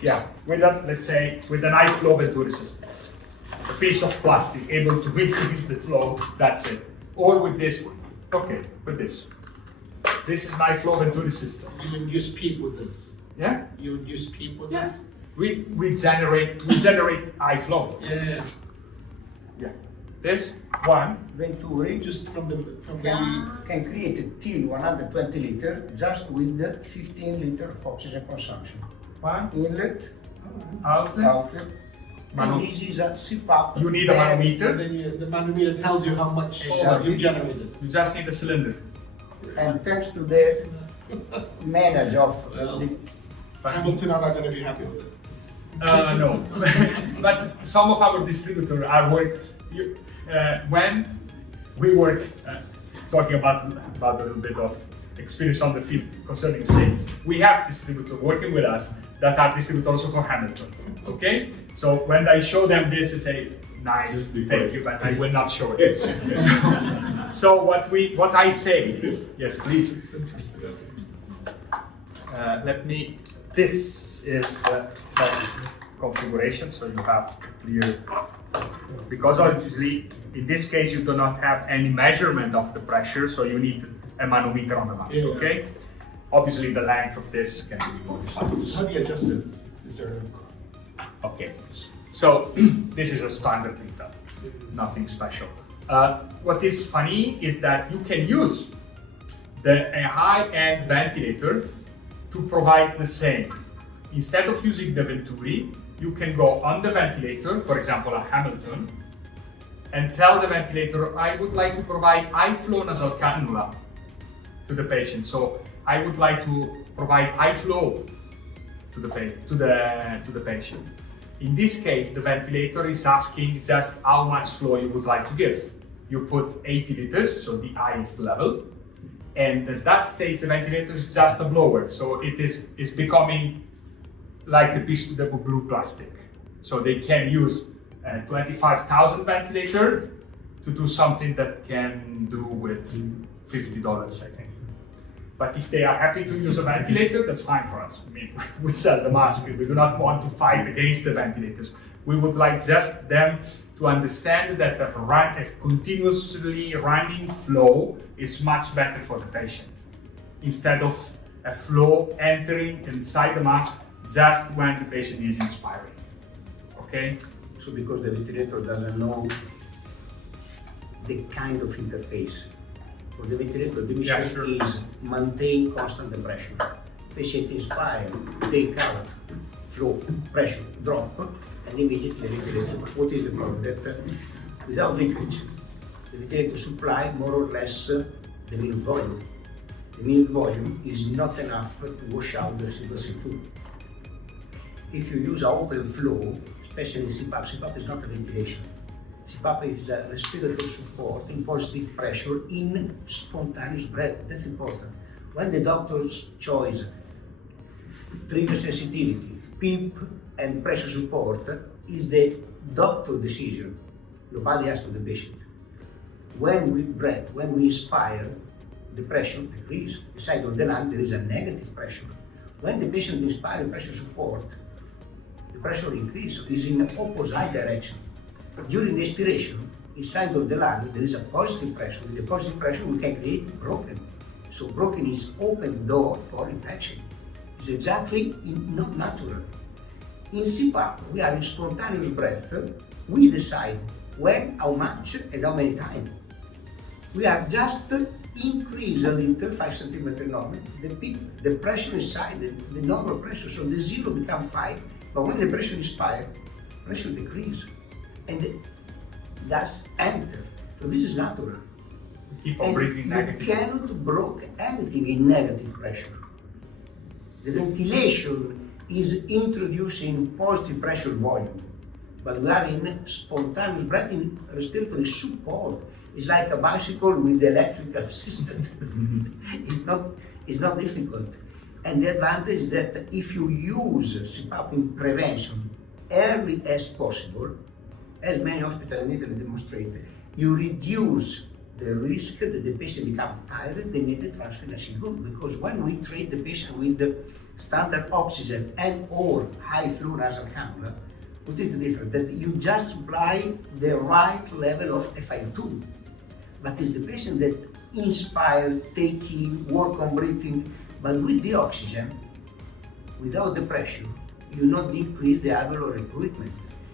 Yeah, with that, let's say, with an high flow venturi system. A piece of plastic able to increase the flow, that's it. Or with this one. Okay, with this. This is my flow venturi system. You would use PEEP with this. Yeah? You would use PEEP with Yeah. this? We generate high flow. Yeah. Yeah. This one. Venturi Just from the can create till 120 liter just with 15 liter of oxygen consumption. One. Inlet, Outlet. outlet. Mano- And this is a CPAP. You need a bag. manometer. and then the manometer tells you how much Exactly. you generated. You just need a cylinder. And thanks to the manager of Well, the Hamilton are not going to be happy with it. No, but some of our distributors are when we work, talking about a little bit of experience on the field concerning sales. We have distributors working with us that are distributors also for Hamilton. Okay, so when I show them this, they say, "Nice, thank you," but I will not show it. So what I say, yes, please. Let me. This is the best configuration, so you have clear. Because obviously, in this case, you do not have any measurement of the pressure, so you need a manometer on the mask. Yeah. Okay. Obviously, the length of this can be modified. How do you adjust it? Is there? Okay. So this is a standard meter, nothing special. What is funny is that you can use a high-end ventilator to provide the same. Instead of using the Venturi, you can go on the ventilator, for example a Hamilton, and tell the ventilator, I would like to provide high flow nasal cannula to the patient. So I would like to provide high flow to the patient. In this case, the ventilator is asking just how much flow you would like to give. You put 80 liters, so the highest level, and at that stage the ventilator is just a blower, so it is becoming like the piece of the blue plastic. So they can use a 25,000 ventilator to do something that can do with $50, I think. But if they are happy to use a ventilator, that's fine for us. I mean, we sell the mask. We do not want to fight against the ventilators. We would like just them to understand that a continuously running flow is much better for the patient, instead of a flow entering inside the mask just when the patient is inspiring. Okay? So because the ventilator doesn't know the kind of interface. For the ventilator, the mission is maintain constant pressure. Patient inspire, take out, flow, pressure, drop, and immediately the ventilator. What is the problem? That without leakage, the ventilator supply more or less the minute volume. The minute volume is not enough to wash out the residual CO2. If you use open flow, especially in CPAP, CPAP is not a ventilation. CPAP is a respiratory support in positive pressure in spontaneous breath. That's important. When the doctor's choice, trigger sensitivity, PEEP, and pressure support is the doctor decision. Nobody asks to the patient. When we breathe, when we inspire, the pressure decreases. Inside of the lung, there is a negative pressure. When the patient inspires pressure support, the pressure increases, is in the opposite direction. During the expiration, inside of the lung, there is a positive pressure. With the positive pressure, we can create broken. So broken is open door for infection. It's exactly not natural. In CPAP, we are in spontaneous breath. We decide when, how much, and how many times. We are just increase a little, 5 centimeter normal, the pressure inside, the normal pressure, so the zero become 5, but when the pressure is 5, pressure decrease, and the gas enter. So this is natural. Keep on breathing negative. You cannot break anything in negative pressure. The ventilation is introducing positive pressure volume, but we are in spontaneous breathing, respiratory support. It's like a bicycle with the electrical assistant. It's not difficult. And the advantage is that if you use CPAP in prevention early as possible, as many hospitals in Italy demonstrate, you reduce the risk that the patient become tired, they need the transfer good, because when we treat the patient with the standard oxygen and or high flow nasal cannula, what is the difference? That you just supply the right level of FiO2, but it's the patient that inspire, take in, work on breathing, but with the oxygen, without the pressure, you not increase the alveolar recruitment.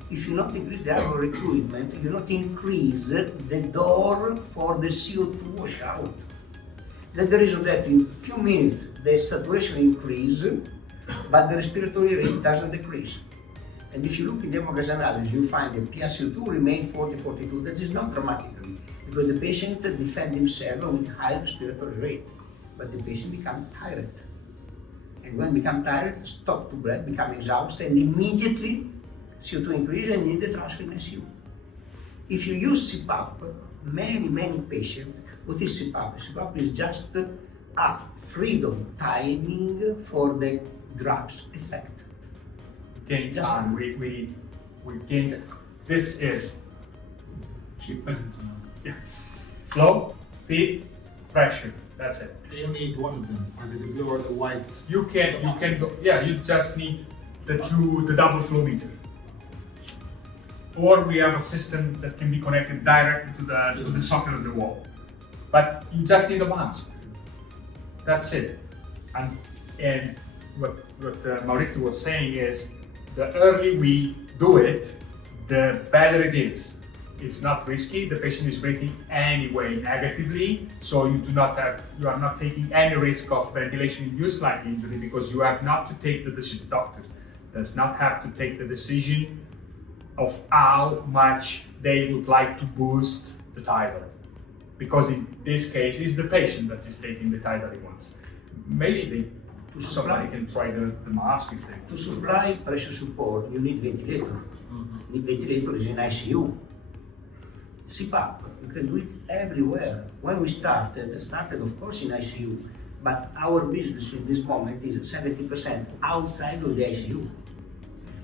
If you not increase the alveolar recruitment, you not increase the door for the CO2 washout. That's the reason that in few minutes the saturation increase, but the respiratory rate doesn't decrease. And if you look in demogas analysis, you find the PaCO2 remain 40-42. That is not dramatically, because the patient defend himself with high respiratory rate, but the patient become tired. And when become tired, stop to breath, become exhausted, and immediately CO2 increase and need the transfer in ICU. If you use CPAP, many patients, what is CPAP? CPAP is just a freedom timing for the drugs effect. Gain time. We gain. This is flow, speed, pressure. That's it. You need one of them, either the blue or the white. You can go. Yeah, you just need the double flow meter. Or we have a system that can be connected directly to the socket of the wall. But you just need a mask. That's it. And what Maurizio was saying is, the early we do it, the better it is. It's not risky. The patient is breathing anyway negatively, so you are not taking any risk of ventilation-induced lung injury because you have not to take the decision. Doctor does not have to take the decision of how much they would like to boost the tidal, because in this case, it's the patient that is taking the tidal he wants. Maybe somebody can try the mask if they. To supply pressure support, you need ventilator. The ventilator is in ICU. CPAP, you can do it everywhere. When we started of course in ICU, but our business in this moment is 70% outside of the ICU.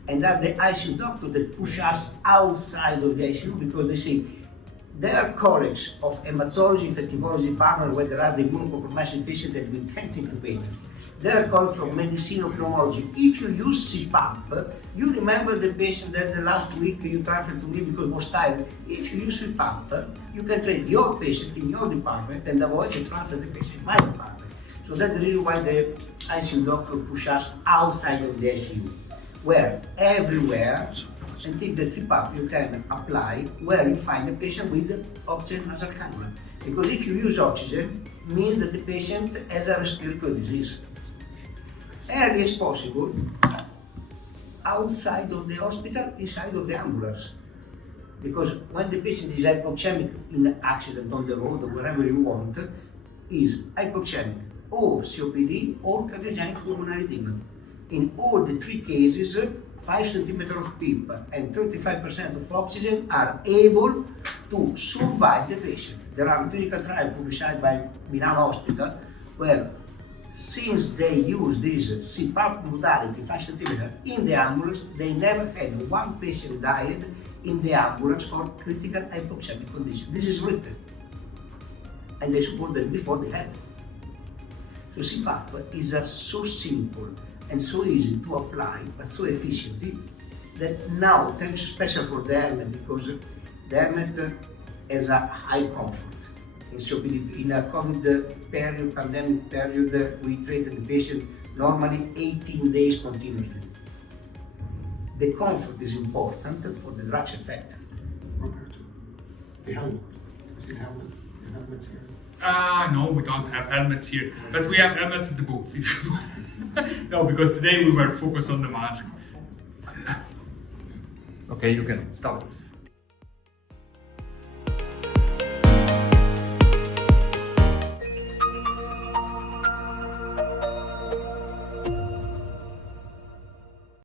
And that the ICU doctor that push us outside of the ICU because they say their colleagues of hematology, infectivology department where there are the immunocompromised patients that we can't intubate. Their colleagues of medicine or pulmonology, if you use CPAP, you remember the patient that the last week you transferred to me because was tired. If you use CPAP, you can treat your patient in your department and avoid the transfer the patient in my department. So that's the reason why the ICU doctor push us outside of the ICU, where everywhere, until the CPAP you can apply where you find the patient with oxygen nasal cannula. Because if you use oxygen, means that the patient has a respiratory disease. Early as possible, outside of the hospital, inside of the ambulance. Because when the patient is hypoxemic in an accident on the road or wherever you want, is hypoxemic or COPD or cardiogenic pulmonary edema. In all the three cases, 5 centimeters of PEEP and 35% of oxygen are able to survive the patient. There are clinical trials published by Milan Hospital where since they use this CPAP modality 5 centimeters in the ambulance, they never had one patient died in the ambulance for critical hypoxemic condition. This is written. And they support that before they had it. So CPAP is so simple and so easy to apply, but so efficient that now, thanks especially for the helmet, because the helmet has a high comfort. And so in a COVID period, pandemic period, we treated the patient normally 18 days continuously. The comfort is important for the drugs effect. Roberto, the helmet. Is it helmet? The helmet's here. No, we don't have helmets here, but we have helmets at the booth. No, because today we were focused on the mask. Okay, you can stop.